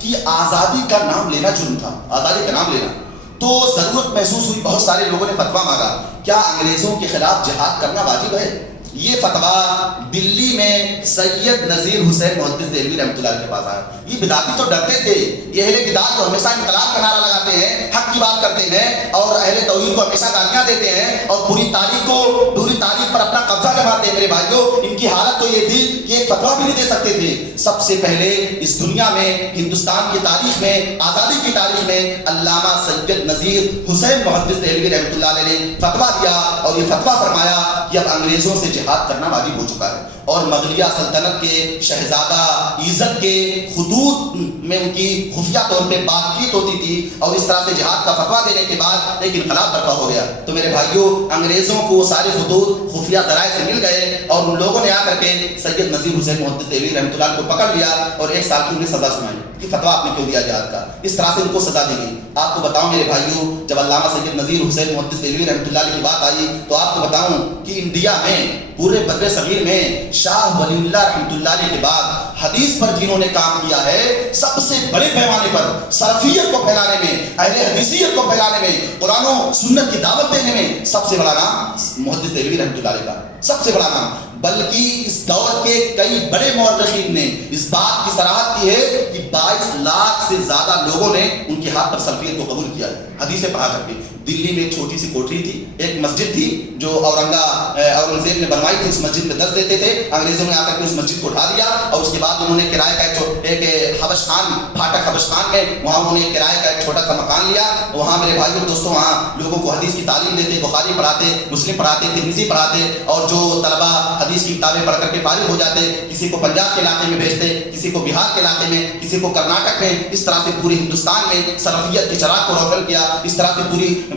کہ آزادی کا نام لینا جرم تھا، آزادی کا نام لینا۔ تو ضرورت محسوس ہوئی، بہت سارے لوگوں نے فتویٰ مانگا، کیا انگریزوں کے خلاف جہاد کرنا واجب ہے؟ یہ فتویٰ دلی میں سید نذیر حسین محدث دہلوی رحمۃ اللہ کے پاس آیا۔ یہ بدعتی تو ڈرتے تھے، یہ اہل بدعت جو ہمیشہ انقلاب کا نعرہ لگاتے ہیں، حق کی بات کرتے ہیں، اور اہل توحید کو ہمیشہ گالیاں دیتے ہیں، اور پوری تاریخ پر اپنا قبضہ جماتے ہیں۔ میرے بھائیوں ان کی حالت تو یہ تھی کہ ایک فتویٰ بھی نہیں دے سکتے تھے۔ سب سے پہلے اس دنیا میں، ہندوستان کی تاریخ میں، آزادی کی تاریخ میں علامہ سید نذیر حسین محدث دہلوی رحمۃ اللہ علیہ نے فتویٰ دیا، اور یہ فتویٰ فرمایا کہ اب انگریزوں سے جہاد کرنا واجب ہو چکا ہے۔ اور مغلیہ سلطنت کے شہزادہ عزت کے خطوط میں ان کی خفیہ طور پہ بات چیت ہوتی تھی، اور اس طرح سے جہاد کا فتویٰ دینے کے بعد ایک انقلاب برپا ہو گیا۔ تو میرے بھائیوں انگریزوں کو سارے خطوط خفیہ ذرائع سے مل گئے، اور ان لوگوں نے آ کر کے سید نذیر حسین محدث دہلوی رحمۃ اللہ کو پکڑ لیا، اور 1 سال کی انہیں سزا سنائی کہ فتویٰ آپ نے کیوں دیا جہاد کا۔ اس طرح سے ان کو سزا دی گئی۔ آپ کو بتاؤں میرے بھائیوں جب علامہ سید نذیر حسین محدث دہلوی رحمۃ اللہ علیہ کی بات آئی تو آپ کو بتاؤں کہ انڈیا میں، پورے بر صغیر میں، شاہ ولی اللہ رحمۃ اللہ علیہ کے بعد حدیث پر جنہوں نے کام کیا ہے، سب سے بڑے پیمانے پر سلفیت کو پھیلانے میں، اہل حدیثیت کو پھیلانے میں، قرآن و سنت کی دعوت دینے میں سب سے بڑا نام محدث دہلوی رحمۃ اللہ علیہ کا، سب سے بڑا نام۔ بلکہ اس دور کے کئی بڑے مورخین نے اس بات کی صراحت کی ہے کہ 22 لاکھ سے زیادہ لوگوں نے ان کے ہاتھ پر سلفیت کو قبول کیا ہے، حدیثیں پڑھا کر کے۔ دلی میں ایک چھوٹی سی کوٹری تھی، ایک مسجد تھی جو اورنگزیب نے بنوائی تھی، اس مسجد میں درس دیتے تھے۔ انگریزوں نے آ کر کے اس مسجد کو اٹھا دیا، اور اس کے بعد انہوں نے کرائے کا ایک حبش خان، پھاٹک حبش خان میں، وہاں انہوں نے کرائے کا ایک چھوٹا سا مکان لیا۔ وہاں میرے بھائیوں دوستوں وہاں لوگوں کو حدیث کی تعلیم دیتے، بخاری پڑھاتے، مسلم پڑھاتے، ترمذی پڑھاتے، اور جو طلبہ حدیث کی کتابیں پڑھ کر کے فارغ ہو جاتے، کسی کو پنجاب کے علاقے میں بھیجتے، کسی کو بہار کے علاقے میں، کسی کو کرناٹک میں۔ اس طرح سے پورے ہندوستان میں سلفیت کے چراغ کو روشن کیا۔ اس طرح سے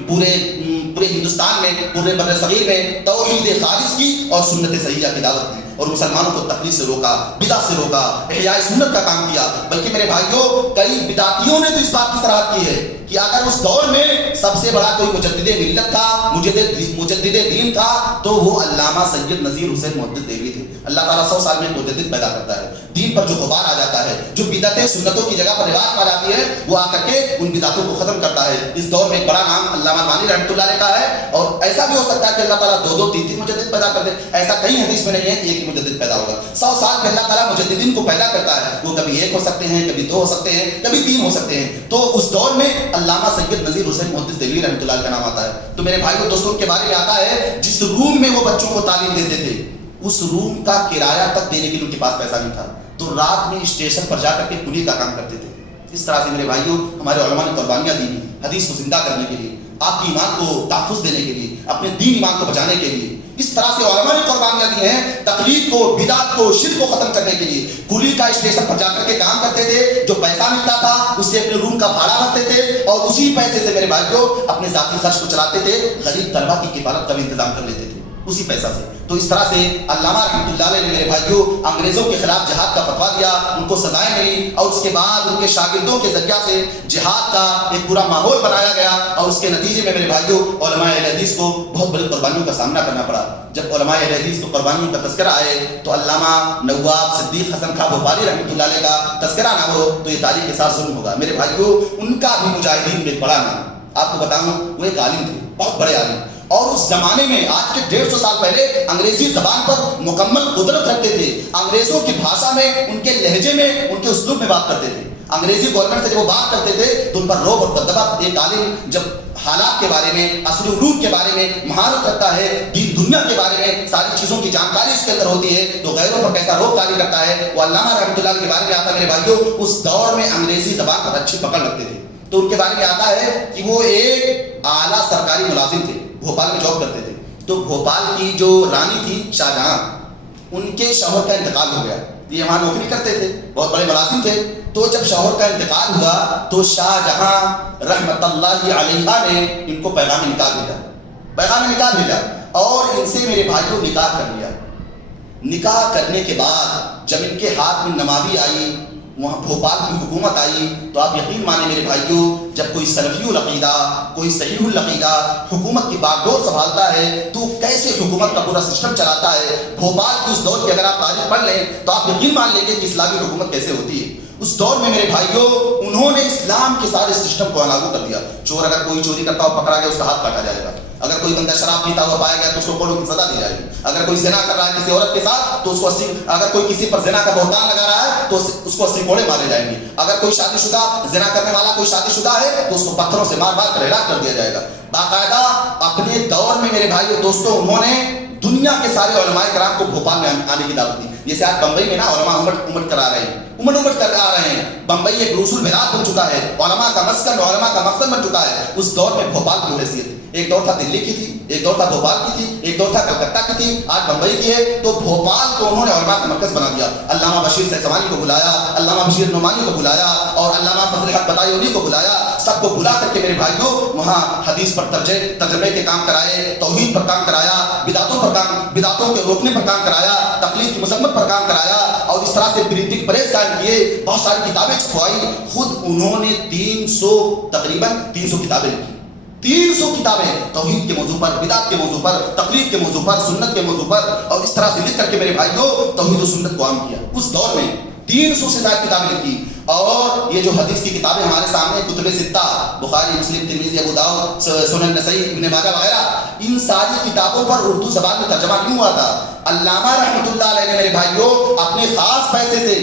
پورے ہندوستان میں، پورے بر صغیر میں توحید خالص کی اور سنت صحیحہ کی دعوت دی، اور مسلمانوں کو تقلید سے روکا، بدعت سے روکا، احیاء سنت کا کام کیا۔ بلکہ میرے بھائیوں کئی بدعتیوں نے تو اس بات کی صراحت کی ہے کہ اگر اس دور میں سب سے بڑا کوئی مجدد ملت تھا، مجدد دین تھا، تو وہ علامہ سید نذیر حسین محدث دہلوی تھے۔ اللہ تعالیٰ 100 سال میں ایک مجدد پیدا کرتا ہے، دین پر جو غبار آ جاتا ہے، جو بدعتیں سنتوں کی جگہ پر رواج پا جاتی ہے، وہ آ کر کے ان بدعتوں کو ختم کرتا ہے۔ اس دور میں ایک بڑا نام علامہ البانی رحمۃ اللہ علیہ کا ہے، اور ایسا بھی ہو سکتا ہے کہ اللہ تعالیٰ 2-2 3-3 مجدد پیدا کر دے۔ ایسا کہیں حدیث میں نہیں ہے کہ ایک مجدد پیدا ہوگا. 100 سال میں اللہ تعالیٰ مجددین کو پیدا کرتا ہے. وہ کبھی 1 ہو سکتے ہیں, کبھی 2 ہو سکتے ہیں, کبھی 3 ہو سکتے ہیں. تو اس دور میں علامہ سید نذیر حسین محدث دہلوی رحمۃ اللہ کا نام آتا ہے. تو میرے بھائیوں دوستوں کے بارے میں آتا ہے جس روم میں وہ بچوں کو تعلیم دیتے تھے اس روم کا کرایہ تک دینے کے لیے ان کے پاس پیسہ نہیں تھا. تو رات میں اسٹیشن پر جا کر کے کلی کا کام کرتے تھے. اس طرح سے میرے بھائیوں ہمارے علماء نے قربانیاں دی ہیں حدیث کو زندہ کرنے کے لیے, آپ کی ایمان کو تحفظ دینے کے لیے, اپنے دین ایمان کو بچانے کے لیے. اس طرح سے علماء نے قربانیاں دی ہیں تقلید کو, بدعت کو, شرک کو ختم کرنے کے لیے. کلی کا اسٹیشن پر جا کر کے کام کرتے تھے, جو پیسہ ملتا تھا اس سے اپنے روم کا بھاڑا بھرتے تھے اور اسی پیسے سے میرے بھائیوں اپنے ذاتی خرچ کو چلاتے تھے. غریب طلبا کی کفالت کا بھی انتظام کر لیتے تھے اسی پیسہ سے. تو اس طرح سے علامہ رحمۃ اللہ علیہ نے میرے بھائیوں انگریزوں کے خلاف جہاد کا فتویٰ دیا, ان کو سزائیں ملی اور اس کے بعد ان کے شاگردوں کے ذریعہ سے جہاد کا ایک پورا ماحول بنایا گیا اور اس کے نتیجے میں میرے بھائیوں علماء اہل حدیث کو بہت بڑی قربانیوں کا سامنا کرنا پڑا. جب علماء اہل حدیث کو قربانیوں کا تذکرہ آئے تو علامہ نواب صدیق حسن خان بھوپالی رحمۃ اللہ علیہ کا تذکرہ نہ ہو تو یہ تاریخ کے ساتھ ظلم ہوگا. میرے بھائیوں ان کا بھی مجاہدین میں بڑا نام, آپ کو بتاؤں وہ ایک عالم تھے, بہت بڑے عالم, اور اس زمانے میں آج کے 150 سال پہلے انگریزی زبان پر مکمل قدرت رکھتے تھے. انگریزوں کی بھاشا میں, ان کے لہجے میں, ان کے اسلوب میں بات کرتے تھے. انگریزی گورنمنٹ سے جب وہ بات کرتے تھے تو ان پر روب اور دبدبہ. ایک عالم جب حالات کے بارے میں, اصل علوم کے بارے میں مہارت رکھتا ہے, دین دنیا کے بارے میں ساری چیزوں کی جانکاری اس کے اندر ہوتی ہے, تو غیروں پر کیسا روب طاری کرتا ہے. وہ علامہ رحمۃ اللہ کے بارے میں آتا ہے میرے بھائیوں اس دور میں انگریزی زبان پر اچھی پکڑ رکھتے تھے. تو ان کے بارے میں آتا ہے کہ وہ ایک اعلیٰ سرکاری ملازم تھے, بھوپال میں جاب کرتے تھے. تو بھوپال کی جو رانی تھی شاہجہاں, ان کے شوہر کا انتقال ہو گیا. یہ وہاں نوکری کرتے تھے, بہت بڑے ملازم تھے. تو جب شوہر کا انتقال ہوا تو شاہجہاں رحمت اللہ علیہا نے ان کو پیغام نکاح بھیجا اور ان سے میرے بھائیوں نکاح کر لیا. نکاح کرنے کے بعد جب ان کے ہاتھ میں نمابی آئی, وہاں بھوپال کی حکومت آئی, تو آپ یقین مانیں میرے بھائیوں جب کوئی سلفی العقیدہ, کوئی صحیح العقیدہ حکومت کی باغ ڈور سنبھالتا ہے تو کیسے حکومت کا پورا سسٹم چلاتا ہے. بھوپال کی اس دور کی اگر آپ تاریخ پڑھ لیں تو آپ یقین مان لیں گے کہ اسلامی حکومت کیسے ہوتی ہے. اس دور میں میرے بھائیوں انہوں نے اسلام کے سارے سسٹم کو لاگو کر دیا. چور اگر کوئی چوری کرتا ہو پکڑا گیا اس کا ہاتھ کاٹا جائے گا. اگر کوئی بندہ شراب پیتا ہوا پایا گیا تو اس کو کوڑوں کی سزا دی جائے گی. اگر کوئی زنا کر رہا ہے کسی عورت کے ساتھ تو اس کو 80, اگر کوئی کسی پر زنا کا بہتان لگا رہا ہے تو اس کو 80 کوڑے مارے جائیں گے. اگر کوئی شادی شدہ زنا کرنے والا کوئی شادی شدہ ہے تو اس کو پتھروں سے مار مار کر ہلاک کر دیا جائے گا. باقاعدہ اپنے دور میں میرے بھائیوں دوستوں انہوں نے دنیا کے سارے علماء کرام کو بھوپال میں آنے کی دعوت دی. جیسے آج بمبئی میں نا علماء امٹ کر آ رہے ہیں, بمبئی ایک روس البلاد بن چکا ہے, علماء کا مسکن, علماء کا مقصد بن چکا ہے. اس دور میں بھوپال کی حیثیت, ایک دور تھا دلی کی تھی, ایک دور تھا بھوپال کی تھی, ایک دور تھا کلکتہ کی تھی, آج بمبئی کی ہے. تو بھوپال کو انہوں نے علماء کا مرکز بنا دیا. علامہ بشیر سہسوانی کو بلایا, علامہ بشیر نعمانی کو بلایا اور علامہ فضل حق بطایونی کو بلایا. سب کو بلا کر کے میرے بھائیوں وہاں حدیث پر ترجمے کے کام کرائے, توحید پر کام کرایا, بدعتوں کے روکنے پر کام کرایا, تقلید کی مذمت پر کام کرایا اور اس طرح سے پرنٹنگ پریس قائم کیے, بہت ساری کتابیں چھپوائی. خود انہوں نے 300 تقریباً 300 کتابیں لکھی. 300 کتابیں توحید کے موضوع پر, بدعت کے موضوع پر, تقلید کے موضوع پر, سنت کے موضوع پر, اور اس طرح سے لکھ کر کے میرے بھائیوں توحید و سنت کو عام کیا. اس دور میں 300 سے زائد کتابیں لکھی. اور یہ جو حدیث کی کتابیں ہمارے سامنے کتب ستہ, بخاری, مسلم, ترمذی, ابو داؤد, سنن نسائی, ابن ماجہ وغیرہ, ان ساری کتابوں پر اردو زبان میں ترجمہ کیوں ہوا تھا؟ علامہ رحمۃ اللہ علیہ نے میرے بھائیوں اپنے خاص پیسے سے,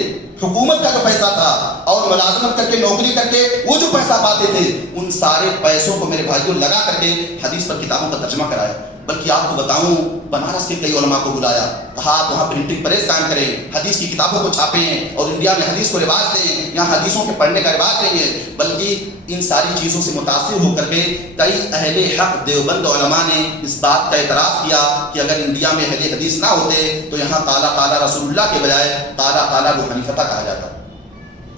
حکومت کا جو پیسہ تھا اور ملازمت کر کے نوکری کر کے وہ جو پیسہ پاتے تھے, ان سارے پیسوں کو میرے بھائیوں لگا کر کے حدیث پر کتابوں کا ترجمہ کرایا. بلکہ آپ کو بتاؤں بنارس کے کئی علماء کو بلایا, کہا آپ وہاں پرنٹنگ پریس قائم کریں, حدیث کی کتابوں کو چھاپیں اور انڈیا میں حدیث کو رواج دیں, یہاں حدیثوں کے پڑھنے کا رواج دیں گے. بلکہ ان ساری چیزوں سے متاثر ہو کر کے کئی اہل حق دیوبند علماء نے اس بات کا اعتراف کیا کہ اگر انڈیا میں اہل حدیث نہ ہوتے تو یہاں قال قال رسول اللہ کے بجائے قال قال ابو حنیفہ کہا جاتا.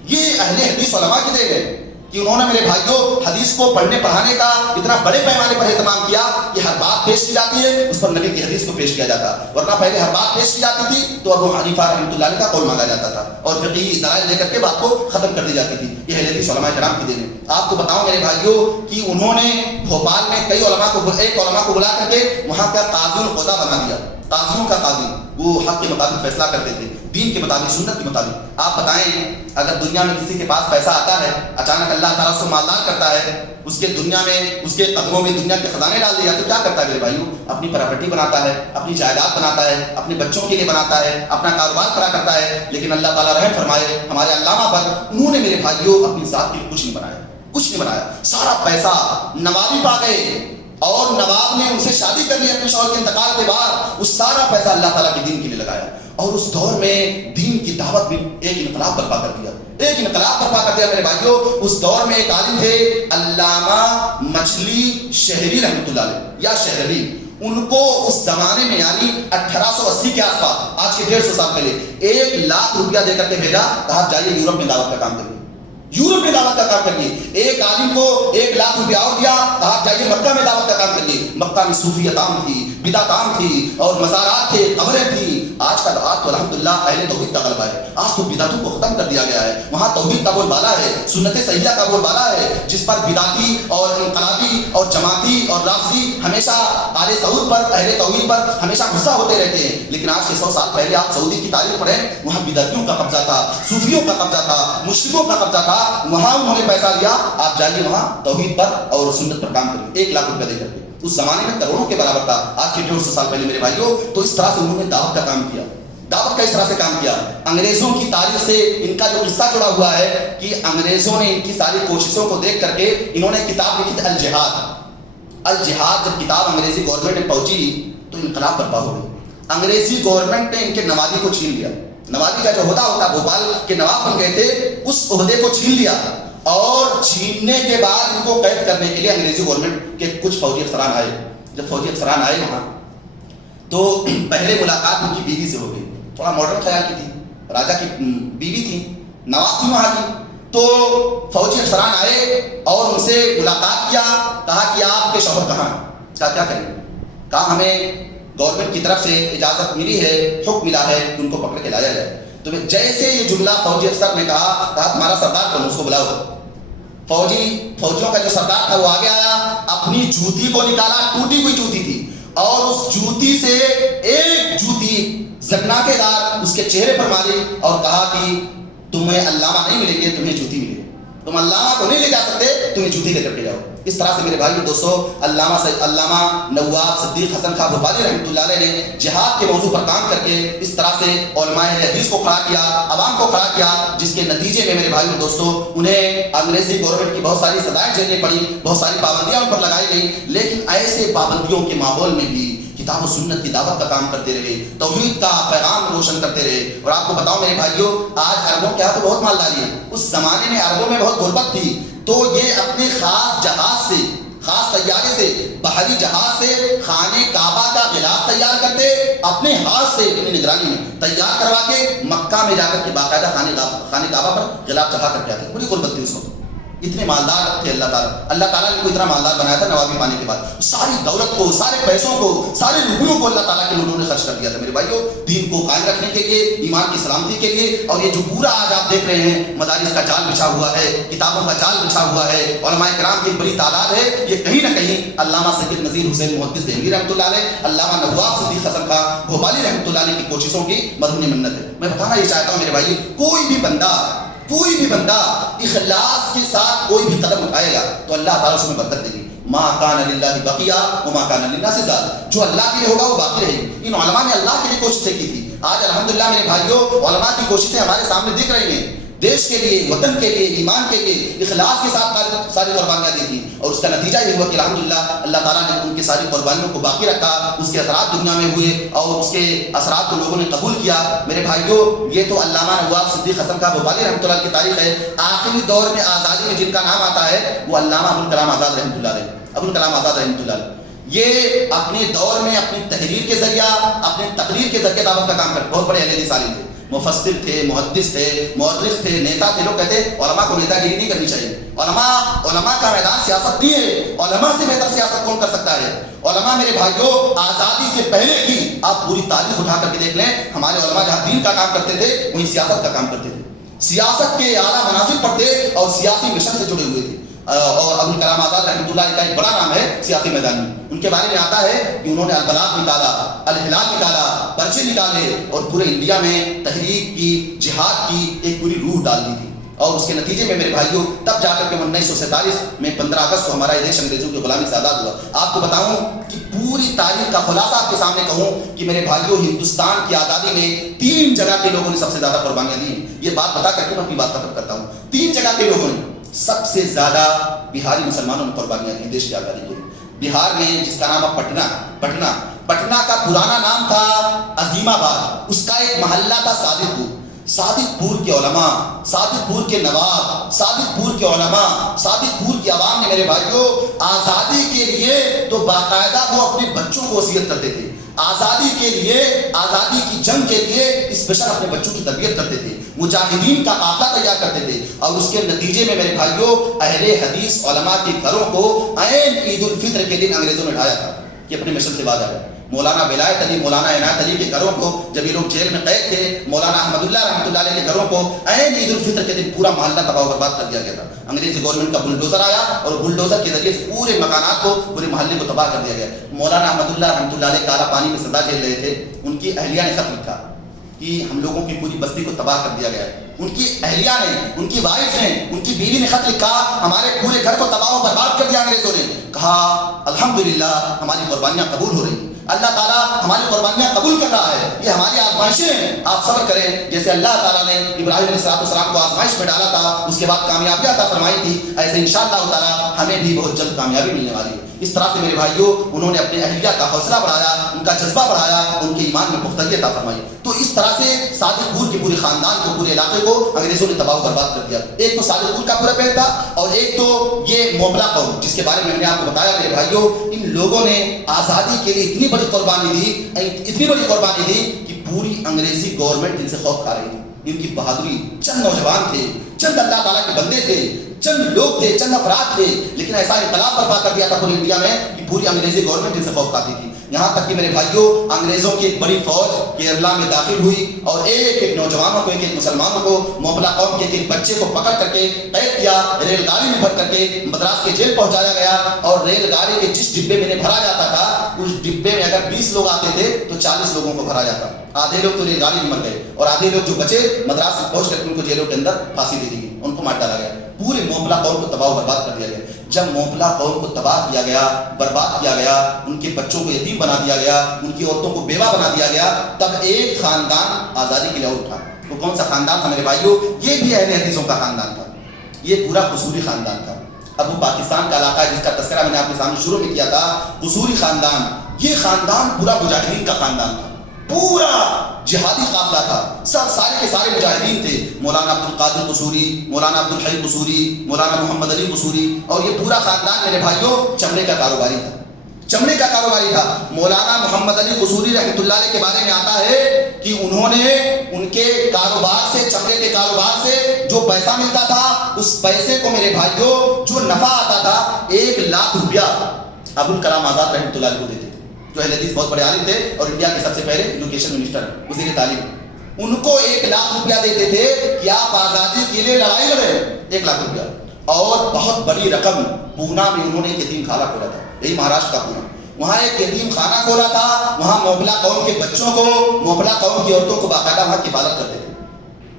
یہ اہل حدیث علماء کی دے گئے کہ انہوں نے میرے بھائیوں حدیث کو پڑھنے پڑھانے کا اتنا بڑے پیمانے پر اہتمام کیا کہ ہر بات پیش کی جاتی ہے اس پر نبی کی حدیث کو پیش کیا جاتا, ورنہ پہلے ہر بات پیش کی جاتی تھی تو ابو حنیفہ رحمۃ اللہ علیہ کا قول مانگا جاتا تھا اور فقہی دلائل لے کر کے بات کو ختم کر دی جاتی تھی. یہ اہل حدیث علماء کرام کی دین ہے. آپ کو بتاؤں میرے بھائیوں کہ انہوں نے بھوپال میں کئی علماء کو, ایک علماء کو بلا کر کے وہاں کا قاضی القضاء بنا دیا. قاضیوں کا قاضی، وہ حق کے مطابق فیصلہ کرتے تھے، دین کے مطابق، سنت کے مطابق. آپ بتائیں اگر دنیا میں کسی کے پاس پیسہ آتا ہے، اچانک اللہ تعالیٰ اس کو مالدار کرتا ہے، اس کے دنیا میں، اس کے قدموں میں دنیا کے خزانے ڈال دیا، تو کیا کرتا ہے میرے بھائیوں؟ اپنی پراپرٹی بناتا ہے، اپنی جائیداد بناتا ہے، اپنے بچوں کے لیے بناتا ہے، اپنا کاروبار کھڑا کرتا ہے. لیکن اللہ تعالیٰ رحم فرمائے ہمارے علامہ پر، انہوں نے میرے بھائیوں اپنی ذات کے لیے کچھ نہیں بنایا، کچھ نہیں بنایا. سارا پیسہ نوابی پا گئے اور نواب نے ان سے شادی کر لی اپنے شوہر کے انتقال کے بعد. اس سارا پیسہ اللہ تعالیٰ کے دین کے لیے لگایا اور اس دور میں دین کی دعوت بھی ایک انقلاب برپا کر دیا، ایک انقلاب برپا کر دیا میرے بھائیوں. اس دور میں ایک عالم تھے علامہ مچھلی شہری رحمۃ اللہ علیہ یا شہری. ان کو اس زمانے میں یعنی 1880 کے آس پاس، آج کے 150 سال پہلے 1,00,000 روپیہ دے کر کے بھیجا، کہا جائیے یورپ میں دعوت کا کام کریے، یورپ میں دعوت کا کام کریے. ایک عالم کو 1,00,000 روپیہ اور دیا، کہا جائیے مکہ میں دعوت کا کام کریے. مکہ میں صوفیت عام تھی، بدعت عام تھی اور مزارات تھے، قبریں تھیں. آج کا دور تو الحمدللہ اہل توحید کا غلبہ ہے. آج تو بدعتوں کو ختم کر دیا گیا ہے. وہاں توحید کا بول بالا ہے، سنت صحیحہ کا بول بالا ہے، جس پر بدعتی اور انقلابی اور جماعتی اور رافضی ہمیشہ آل سعود پر، اہل توحید پر ہمیشہ غصہ ہوتے رہتے ہیں. لیکن آج سے 100 سال پہلے آپ سعودی کی تاریخ پڑھیں، وہاں بدعتیوں کا قبضہ تھا، صوفیوں کا قبضہ تھا، مشرکوں کا قبضہ تھا. وہاں انہوں نے پیسہ لیا، آپ جائیے وہاں توحید پر اور سنت پر کام کریے. 1,00,000 روپیہ دے کر کے. اس زمانے میں کروڑوں کے برابر تھا، آج کے 150 سال پہلے میرے بھائیوں. تو اس طرح سے انہوں نے دعوت کا کام کیا، دعوت کا اس طرح سے کام کیا. انگریزوں کی تاریخ سے ان کا جو قصہ جڑا ہوا ہے کہ انگریزوں نے ان کی ساری کوششوں کو دیکھ کر کے انہوں نے کتاب لکھی تھی الجہاد. الجہاد جب کتاب انگریزی گورنمنٹ میں پہنچی تو انقلاب برپا ہو گئی. انگریزی گورنمنٹ نے ان کے نوابی کو چھین لیا. نوابی کا جو عہدہ ہوتا، بھوپال کے نواب بن گئے تھے، اس عہدے کو چھین لیا. اور چھیننے کے بعد ان کو قید کرنے کے لیے انگریزی گورنمنٹ کے کچھ فوجی افسران آئے. جب فوجی افسران آئے وہاں تو پہلے ملاقات ان کی بیوی سے ہو گئی. تھوڑا ماڈرن خیال کی تھی، راجا کی بیوی تھی، نواب تھی وہاں کی. تو فوجی افسران آئے اور ان سے ملاقات کیا، کہا کہ آپ کے شوہر کہاں ہیں؟ کہا کیا کریں؟ کہا ہمیں گورنمنٹ کی طرف سے اجازت ملی ہے، حکم ملا ہے کہ ان کو پکڑ کے لایا جائے. تو جیسے یہ جملہ فوجی افسر نے کہا تمہارا سردار کون، اس کو بلاؤ. فوجیوں کا جو سردار تھا وہ آگے آیا، اپنی جوتی کو نکالا، ٹوٹی ہوئی جوتی تھی، اور اس جوتی سے ایک جوتی زکنا کے دار اس کے چہرے پر ماری اور کہا کہ تمہیں علامہ نہیں ملیں گے، تمہیں جوتی ملے گی. تم علامہ کو نہیں لے جا سکتے، تمہیں جوتی لے کر کے جاؤ. اس طرح سے میرے بھائیو دوستو علامہ نواب صدیق حسن خان بھوپالی رحمۃ اللہ علیہ نے جہاد کے موضوع پر کام کر کے اس طرح سے علماء حدیث کو کھڑا کیا، عوام کو کھڑا کیا، جس کے نتیجے میں میرے بھائیو دوستو انہیں انگریزی گورنمنٹ کی بہت ساری سزائیں جھیلنی پڑی، بہت ساری پابندیاں ان پر لگائی گئی. لیکن ایسے پابندیوں کے ماحول میں بھی کتاب و سنت کی دعوت کا کام کرتے رہے، توحید کا پیغام روشن کرتے رہے. اور آپ کو بتاؤں میرے بھائیو، آج عربوں کے ہاں تو بہت مالداری ہے، اس زمانے میں عربوں میں بہت غربت تھی. تو یہ اپنے خاص جہاز سے، خاص طیارے سے، بحری جہاز سے خانے کعبہ کا غلاف تیار کرتے، اپنے ہاتھ سے اپنی نگرانی میں تیار کروا کے مکہ میں جا کر کے باقاعدہ خانے کعبہ پر غلاف چڑھا کر کے آتے. بڑی غربت تھی اس وقت، اتنے مالدار تھے. اللہ تعالیٰ نے کو اتنا مالدار بنایا تھا نوابی پانے کے بعد. ساری دولت کو، سارے پیسوں کو، سارے روپیوں کو اللہ تعالیٰ کے لوگوں نے خرچ کر دیا تھا میرے بھائیوں، دین کو قائم رکھنے کے لیے، ایمان کی سلامتی کے لیے. اور یہ جو پورا آج آپ دیکھ رہے ہیں مدارس کا جال بچھا ہوا ہے، کتابوں کا جال بچھا ہوا ہے، علماء کرام کی بڑی تعداد ہے، یہ کہیں نہ کہیں علامہ سید نذیر حسین محدث دہلوی رحمۃ اللہ علیہ، علامہ نواب صدیق حسن خان بھوپالی رحمۃ اللہ علیہ کی کوششوں کی مرہون منت ہے. میں بتانا یہ چاہتا ہوں میرے بھائی، کوئی بھی بندہ اخلاص کے ساتھ کوئی بھی قدم اٹھائے گا تو اللہ تعالیٰ اس میں برکت دے گی. ما کان للہ بقیہ وما کان للناس زاد، جو اللہ کے لیے ہوگا وہ باقی رہے گی. ان علماء نے اللہ کے لیے کوششیں کی تھی. آج الحمدللہ میرے بھائیوں علماء کی کوششیں ہمارے سامنے دکھ رہی ہیں. دیش کے لیے، وطن کے لیے، ایمان کے لیے اخلاص کے ساتھ ساری قربانیاں دی تھیں. اور اس کا نتیجہ یہ ہوا کہ الحمدللہ اللہ تعالیٰ نے ان کی ساری قربانیوں کو باقی رکھا. اس کے اثرات دنیا میں ہوئے اور اس کے اثرات کو لوگوں نے قبول کیا. میرے بھائیوں، یہ تو علامہ نواب صدیق حسن خان بھوپالی رحمۃ اللہ کی تاریخ ہے. آخری دور میں آزادی میں جن کا نام آتا ہے وہ علامہ ابوالکلام آزاد رحمۃ اللہ علیہ. ابوالکلام آزاد رحمۃ اللہ علیہ یہ اپنے دور میں اپنی تحریر کے ذریعہ، اپنے تقریر کے ذریعے دعوت کا کام کرتے. بہت بڑے اہل حدیث عالم تھے، مفسر تھے، محدث تھے، مورخ تھے، نیتا تھے. لوگ کہتے ہیں علماء کو نیتا گیری نہیں کرنی چاہیے. علماء کا میدان سیاست نہیں ہے. علماء سے بہتر سیاست کون کر سکتا ہے؟ علماء میرے بھائیوں آزادی سے پہلے کی آپ پوری تاریخ اٹھا کر کے دیکھ لیں. ہمارے علماء جہاں دین کا کام کرتے تھے وہیں سیاست کا کام کرتے تھے، سیاست کے اعلیٰ مناصب پر تھے اور سیاسی مشن سے جڑے ہوئے تھے. اور ابوالکلام آزاد رحمۃ اللہ کا ایک بڑا نام ہے سیاسی میدان میں. ان کے بارے میں آتا ہے کہ انہوں نے البلاغ نکالا، الہلال نکالا، پرچے نکالے اور پورے انڈیا میں تحریک کی، جہاد کی ایک پوری روح ڈال دی تھی. اور اس کے نتیجے میں میرے بھائیوں تب جا کر کے 1947 میں 15 اگست کو ہمارا یہ دیش انگریزوں کی غلامی سے آزاد ہوا. آپ کو بتاؤں کہ پوری تاریخ کا خلاصہ آپ کے سامنے کہوں کہ میرے بھائیوں ہندوستان کی آزادی میں 3 جگہ کے لوگوں نے سب سے زیادہ قربانیاں دی ہیں. یہ بات بتا کر کے میں اپنی بات ختم کرتا ہوں. 3 جگہ کے لوگوں نے سب سے زیادہ بہاری مسلمانوں نے قربانیاں دی دیش کی آزادی کے لیے. بہار میں جس کا نام ہے پٹنہ کا پرانا نام تھا عظیم آباد، اس کا ایک محلہ تھا صادق پور کے علماء، صادق پور کے نواب، صادق پور کے علماء، صادق پور کی عوام نے میرے بھائیوں آزادی کے لیے تو باقاعدہ وہ اپنے بچوں کو وصیت کرتے تھے. آزادی کے لیے، آزادی کی جنگ کے لیے اسپیشل اپنے بچوں کی تربیت کرتے تھے، مجاہدین کا قافلہ تیار کرتے تھے. اور اس کے نتیجے میں میرے بھائیوں اہل حدیث علماء کے گھروں کو عین عید الفطر کے دن انگریزوں نے ڈھایا تھا. یہ اپنے مشن سے باز آیا. مولانا ولایت علی، مولانا عنایت علی کے گھروں کو جب یہ لوگ جیل میں قید تھے، مولانا احمد اللہ رحمۃ اللہ علیہ کے گھروں کو عین عید الفطر کے دن پورا محلہ تباہ و برباد کر دیا گیا تھا. انگریزی گورنمنٹ کا بلڈوزر آیا اور بلڈوزر کے ذریعے سے پورے مکانات کو، پورے محلے کو تباہ کر دیا گیا. مولانا احمد اللہ رحمۃ اللہ علیہ کالا پانی میں سزا جھیل رہے تھے. ان کی اہلیہ نے خط لکھا کہ ہم لوگوں کی پوری بستی کو تباہ کر دیا گیا ہے. ان کی اہلیہ نے، ان کی وائف نے، ان کی بیوی نے خط لکھا، ہمارے پورے گھر کو تباہ و برباد کر دیا انگریزوں نے. کہا الحمداللہ ہماری قربانیاں قبول ہو رہی ہیں، اللہ تعالیٰ ہماری قربانیاں قبول کر رہا ہے، یہ ہماری آزمائشیں ہیں، آپ صبر کریں. جیسے اللہ تعالیٰ نے ابراہیم علیہ السلام کو آزمائش میں ڈالا تھا، اس کے بعد کامیابی عطا فرمائی تھی، ایسے انشاءاللہ تعالیٰ ہمیں بھی بہت جلد کامیابی ملنے والی ہے. اس طرح سے میرے بھائیوں انہوں نے اپنے اہلیہ کا حوصلہ بڑھایا، ان کا جذبہ بڑھایا، ان کے ایمان میں پختگی عطا فرمائی. تو اس طرح سے صادق پور کے پورے خاندان کو، پورے علاقے کو انگریزوں نے تباہ و برباد کر دیا. ایک تو صادق پور کا پورا پہل تھا، اور ایک تو یہ موپلا قوم جس کے بارے میں نے آپ کو بتایا. میرے بھائیوں ان لوگوں نے آزادی کے لیے اتنی بڑی قربانی دی کہ پوری انگریزی گورنمنٹ ان سے خوف کھا رہی تھی. ان کی بہادری، چند نوجوان تھے، چند اللہ تعالیٰ کے بندے تھے، چند لوگ تھے، چند افراد تھے، لیکن ایسا انقلاب برپا کر دیا تھا پوری انڈیا میں کہ پوری انگریزی گورنمنٹ ان سے خوف کھاتی تھی. یہاں تک کہ میرے بھائیوں انگریزوں کی ایک بڑی فوج کیرلا میں داخل ہوئی اور ایک ایک نوجوانوں کو، ایک ایک مسلمانوں کو، موپلا قوم کے ایک بچے کو پکڑ کر کے قید کیا، ریل گاڑی میں بھر کر کے مدراس کے جیل پہنچایا گیا. اور ریل گاڑی کے جس ڈبے میں بھرا جاتا تھا اس ڈبے میں اگر 20 لوگ آتے تھے تو 40 لوگوں کو بھرا جاتا. آدھے لوگ تو ریل گاڑی میں مر گئے اور آدھے لوگ جو بچے مدراس میں پہنچ کر کے ان کو جیلوں کے اندر پھانسی دے دی گئی، ان کو مار ڈالا گیا. پورے موپلا قوم کو تباہ و برباد کر دیا گیا. جب موپلا قوم کو تباہ کیا گیا، برباد کیا گیا، ان کے بچوں کو یتیم بنا دیا گیا، ان کی عورتوں کو بیوہ بنا دیا گیا، تب ایک خاندان آزادی کے لیے اٹھا. وہ کون سا خاندان تھا میرے بھائیوں؟ یہ بھی اہل حدیثوں کا خاندان تھا. یہ پورا قصوری خاندان تھا. اب وہ پاکستان کا علاقہ ہے جس کا تذکرہ میں نے آپ کے سامنے شروع میں کیا تھا، قصوری خاندان. یہ خاندان پورا مجاہدین کا خاندان تھا، پورا جہادی قافلہ تھا، سب سارے کے سارے مجاہدین تھے. مولانا عبد القادر قصوری، مولانا عبد الحی قصوری، مولانا محمد علی قصوری، اور یہ پورا خاندان میرے بھائیوں چمڑے کا کاروباری تھا. چمڑے کا کاروباری تھا. مولانا محمد علی قصوری رحمۃ اللہ علیہ کے بارے میں آتا ہے کہ انہوں نے ان کے کاروبار سے، چمڑے کے کاروبار سے جو پیسہ ملتا تھا اس پیسے کو میرے بھائیوں جو نفع آتا تھا 1 لاکھ روپیہ ابوالکلام آزاد رحمۃ اللہ علیہ کو دیتے تھے، جو اہل حدیث بہت بڑے عالم تھے اور انڈیا کے سب سے پہلے ایجوکیشن منسٹر، وزیر تعلیم. ان کو 1 لاکھ روپیہ دیتے تھے کہ آپ آزادی کے لیے لڑائی لڑیں. 1 لاکھ روپیہ. اور بہت بڑی رقم پونا میں انہوں نے ایک یتیم خانہ کھولا تھا، یہی مہاراشٹر کا پونا. وہاں ایک یتیم خانہ کھولا تھا. وہاں موپلا قوم کے بچوں کو، موپلا قوم کی عورتوں کو باقاعدہ وہاں کفالت کرتے تھے.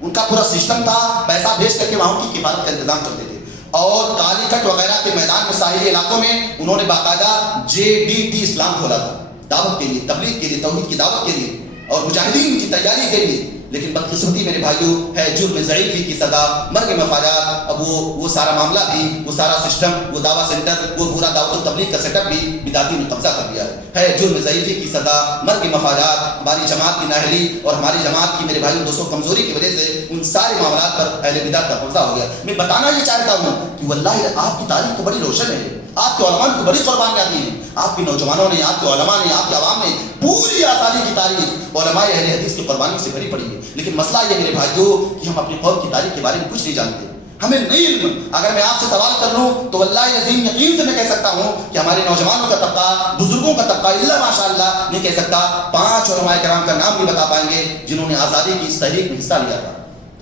ان کا پورا سسٹم تھا، پیسہ بھیج کر کے وہاں کی کفالت کا انتظام کرتے تھے. اور کالی کٹ وغیرہ کے میدان میں ساحلی علاقوں میں انہوں نے باقاعدہ JDT اسلام کھولا تھا، دعوت کے لیے، تبلیغ کے لیے، توحید کی دعوت کے لیے اور مجاہدین کی تیاری کے لیے. لیکن بدقسمتی میرے بھائیوں ہے جرم ضعیفی کی سزا، مرگ مفادات. اب وہ سارا معاملہ بھی، وہ سارا سسٹم، وہ دعویٰ سینٹر، وہ پورا دعوت و تبلیغ کا سیٹ اپ بھی بدعتی نے قبضہ کر لیا ہے. جرم ضعیفی کی سزا، مرگ مفادات. ہماری جماعت کی نااہلی اور ہماری جماعت کی میرے بھائیوں دوستوں کمزوری کی وجہ سے ان سارے معاملات پر اہل بدعت کا قبضہ ہو گیا. میں بتانا یہ چاہتا ہوں کہ واللہ آپ کی تاریخ تو بڑی روشن ہے، آپ کے علماء کی بڑی قربانیاں دی ہیں، آپ کے نوجوانوں نے، آپ کے علماء نے، آپ کے عوام نے پوری آزادی کی تاریخ علماء اہل حدیث کی قربانی سے بھری پڑی ہے. لیکن مسئلہ یہ میرے بھائیوں کہ ہم اپنی قوم کی تاریخ کے بارے میں کچھ نہیں جانتے، ہمیں نہیں علم. اگر میں آپ سے سوال کر لوں تو واللہ عظیم یقین سے میں کہہ سکتا ہوں کہ ہمارے نوجوانوں کا طبقہ، بزرگوں کا طبقہ الا ماشاء اللہ نہیں کہہ سکتا 5 علماء کرام کا نام بھی بتا پائیں گے جنہوں نے آزادی کی اس تحریک میں حصہ لیا تھا.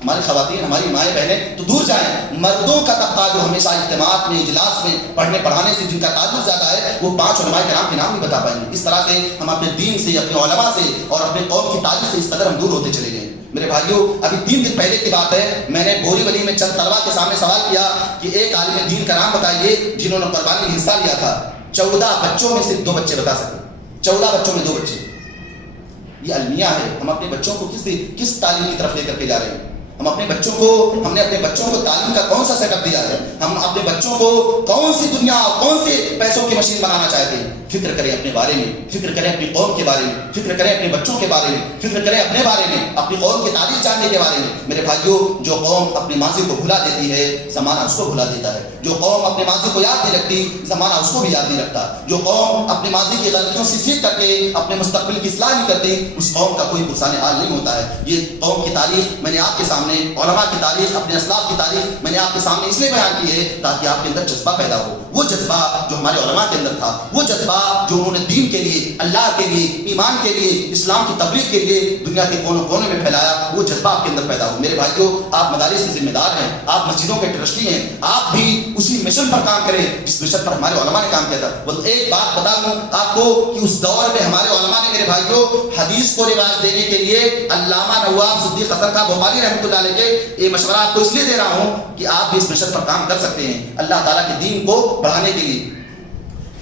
ہماری خواتین ہماری مائیں بہنیں تو دور جائیں، مردوں کا طبقہ جو ہمیشہ اجتماعات میں اجلاس میں پڑھنے پڑھانے سے جن کا تعلق زیادہ ہے وہ 5 علماء کرام کے نام نہیں بتا پائیں گے۔ اس طرح سے ہم اپنے دین سے، اپنے علماء سے اور اپنے قوم کی تاریخ سے اس قدر ہم دور ہوتے چلے گئے۔ میرے بھائیوں، ابھی 3 دن پہلے کی بات ہے، میں نے بوری ولی میں چند طلبا کے سامنے سوال کیا کہ ایک عالم دین کا نام بتائیے جنہوں نے قربانی میں حصہ لیا تھا۔ 14 بچوں میں صرف 2 بچے بتا سکے، 14 بچوں میں 2 بچے۔ یہ المیہ ہے، ہم اپنے بچوں کو کس تعلیم کی طرف لے کر کے جا رہے ہیں؟ ہم نے اپنے بچوں کو تعلیم کا کون سا سیٹ اپ دیا ہے؟ ہم اپنے بچوں کو کون سی دنیا، کون سے پیسوں کی مشین بنانا چاہتے ہیں؟ فکر کریں اپنے بارے میں، فکر کریں اپنی قوم کے بارے میں، فکر کریں اپنے بچوں کے بارے میں، فکر کریں اپنے بارے میں، اپنی قوم کی تاریخ جاننے کے بارے میں۔ میرے بھائیوں، جو قوم اپنے ماضی کو بھلا دیتی ہے زمانہ اس کو بھلا دیتا ہے۔ جو قوم اپنے ماضی کو یاد نہیں رکھتی زمانہ اس کو بھی یاد نہیں رکھتا۔ جو قوم اپنے ماضی کی غلطیوں سے سیکھ کر کے اپنے مستقبل کی اصلاح نہیں کرتی اس قوم کا کوئی پرسان حال نہیں ہوتا ہے۔ یہ قوم کی تاریخ میں نے آپ کے سامنے، علماء کی تاریخ، اپنے اسلاف کی تاریخ میں نے آپ کے سامنے اس لیے بیان کی ہے تاکہ آپ کے اندر جذبہ پیدا ہو، وہ جذبہ جو ہمارے علماء کے اندر تھا، وہ جذبہ جو انہوں نے دین کے لیے، اللہ کے لیے، ایمان کے لیے، اسلام کی تبلیغ کے لیے دنیا کے کونے کونے میں پھیلایا، وہ جذبہ آپ کے اندر پیدا ہو۔ میرے بھائیوں، آپ مدارس کے ذمہ دار ہیں، آپ مسجدوں کے ٹرسٹی ہیں، آپ بھی اسی مشن پر کام کریں جس مشن پر ہمارے علماء نے کام کیا تھا۔ وہ ایک بات بتا دوں آپ کو کہ اس دور میں ہمارے علماء نے، میرے بھائیوں، حدیث کو رواج دینے کے لیے علامہ نواب صدیق حسن کا بخاری رحمۃ اللہ علیہ کے یہ مشورہ آپ کو اس لیے دے رہا ہوں کہ آپ بھی اس مشن پر کام کر سکتے ہیں اللہ تعالیٰ کے دین کو بڑھانے کے لیے،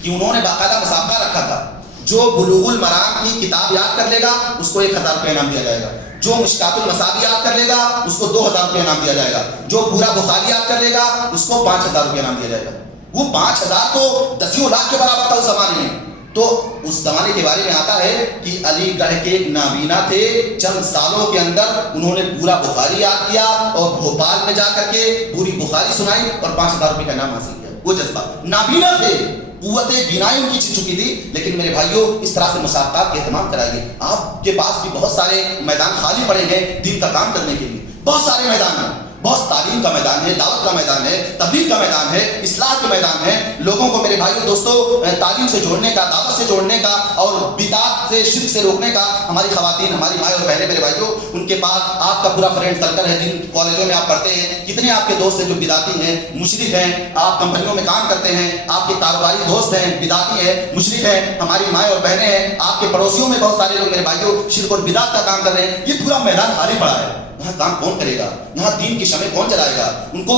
کہ انہوں نے باقاعدہ مسابقہ رکھا تھا۔ جو بلوغ المرام کی کتاب یاد کر لے گا اس کو 1000 روپے انعام دیا جائے گا، جو مشکات المصابیح یاد کر لے گا اس کو 2000 روپے انعام دیا جائے گا، جو پورا بخاری یاد کر لے گا اس کو 5000 روپے انعام دیا جائے گا۔ وہ 5000 تو 10 لاکھ کے برابر تھا اس زمانے میں۔ تو اس زمانے کے بارے میں آتا ہے کہ علی گڑھ کے نابینا تھے، چند سالوں کے اندر انہوں نے پورا بخاری یاد کیا اور بھوپال میں جا کر کے پوری بخاری سنائی اور 5000 روپے کا انعام حاصل کیا۔ وہ جذبہ، نابینا تھے، قوت بینائی ان کی چھن چکی تھی، لیکن میرے بھائیوں اس طرح سے مسابقات کا اہتمام کرائیے۔ آپ کے پاس بھی بہت سارے میدان خالی پڑے ہیں دین کا کام کرنے کے لیے، بہت سارے میدان ہیں، بہت تعلیم کا میدان ہے، دعوت کا میدان ہے، تبلیغ کا میدان ہے، اصلاح کے میدان ہے۔ لوگوں کو میرے بھائیوں دوستوں تعلیم سے جوڑنے کا، دعوت سے جوڑنے کا اور بدعات سے، شرک سے روکنے کا، ہماری خواتین، ہماری مائیں اور بہنیں، میرے بھائیوں ان کے پاس آپ کا پورا فرینڈ سرکل ہے، جن کالجوں میں آپ پڑھتے ہیں، کتنے آپ کے دوست ہیں جو بدعتی ہیں، مشرک ہیں، آپ کمپنیوں میں کام کرتے ہیں، آپ کے کاروباری دوست ہیں، بدعتی ہیں، مشرک ہیں، ہماری مائیں اور بہنیں ہیں، آپ کے پڑوسیوں میں بہت سارے لوگ میرے بھائیوں شرک اور بدعت کا کام کر رہے ہیں۔ یہ پورا میدان خالی پڑا ہے، یہاں کام کون کرے گا؟ یہاں دین کی شمع کون جلائے گا؟ ان کو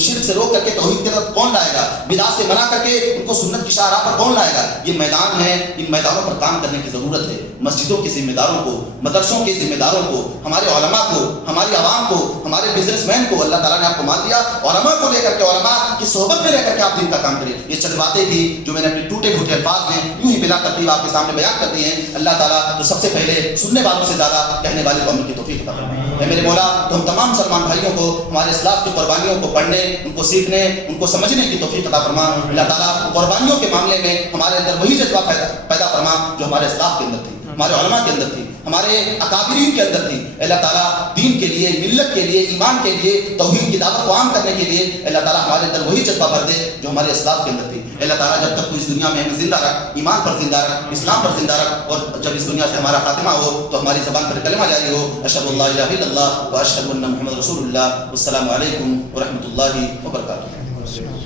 شرک سے روک کر کے توحید کی طرف کون لائے گا؟ بدعت سے منع کر کے ان کو سنت کی شاہراہ پر کون لائے گا؟ یہ میدان ہے، ان میدانوں پر کام کرنے کی ضرورت ہے۔ مسجدوں کے ذمہ داروں کو، مدرسوں کے ذمہ داروں کو، ہمارے علماء کو، ہماری عوام کو، ہمارے بزنس مین کو، اللہ تعالیٰ نے آپ کو مال دیا، علماء کو لے کر کے، علماء کی صحبت میں رہ کر کے آپ دین کا کام کریں۔ یہ چند باتیں تھی جو میں نے اپنے ٹوٹے پھوٹے الفاظ میں یوں ہی بلا ترتیب آپ کے سامنے بیان کر دی ہیں۔ اللہ تعالیٰ تو سب سے پہلے سننے والوں سے زیادہ کہنے والے کو عمل کی توفیق عطا فرمائے۔ اے میرے مولا، تو ہم تمام مسلمان بھائیوں کو ہمارے اسلاف کی قربانیوں کو پڑھنے، ان کو سیکھنے، ان کو سمجھنے کی توفیق عطا فرما۔ اللہ تعالیٰ قربانیوں کے معاملے میں ہمارے اندر وہی جذبہ پیدا فرما جو ہمارے اسلاف کے اندر تھی، ہمارے علماء کے اندر تھی، ہمارے اکابرین کے اندر تھی۔ اللہ تعالیٰ دین کے لیے، ملت کے لیے، ایمان کے لیے، توحید کی دعوت کو عام کرنے کے لیے اللہ تعالیٰ ہمارے اندر وہی جذبہ بھر دے جو ہمارے اسلاف کے اندر تھی۔ اللہ تعالیٰ جب تک تو اس دنیا میں ہمیں زندہ رکھ، ایمان پر زندہ رکھ، اسلام پر زندہ رکھ، اور جب اس دنیا سے ہمارا خاتمہ ہو تو ہماری زبان پر کلمہ جاری ہو، اشہد ان لا الہ الا اللہ و اشہد ان محمد رسول اللہ۔ السلام علیکم ورحمۃ اللہ وبرکاتہ۔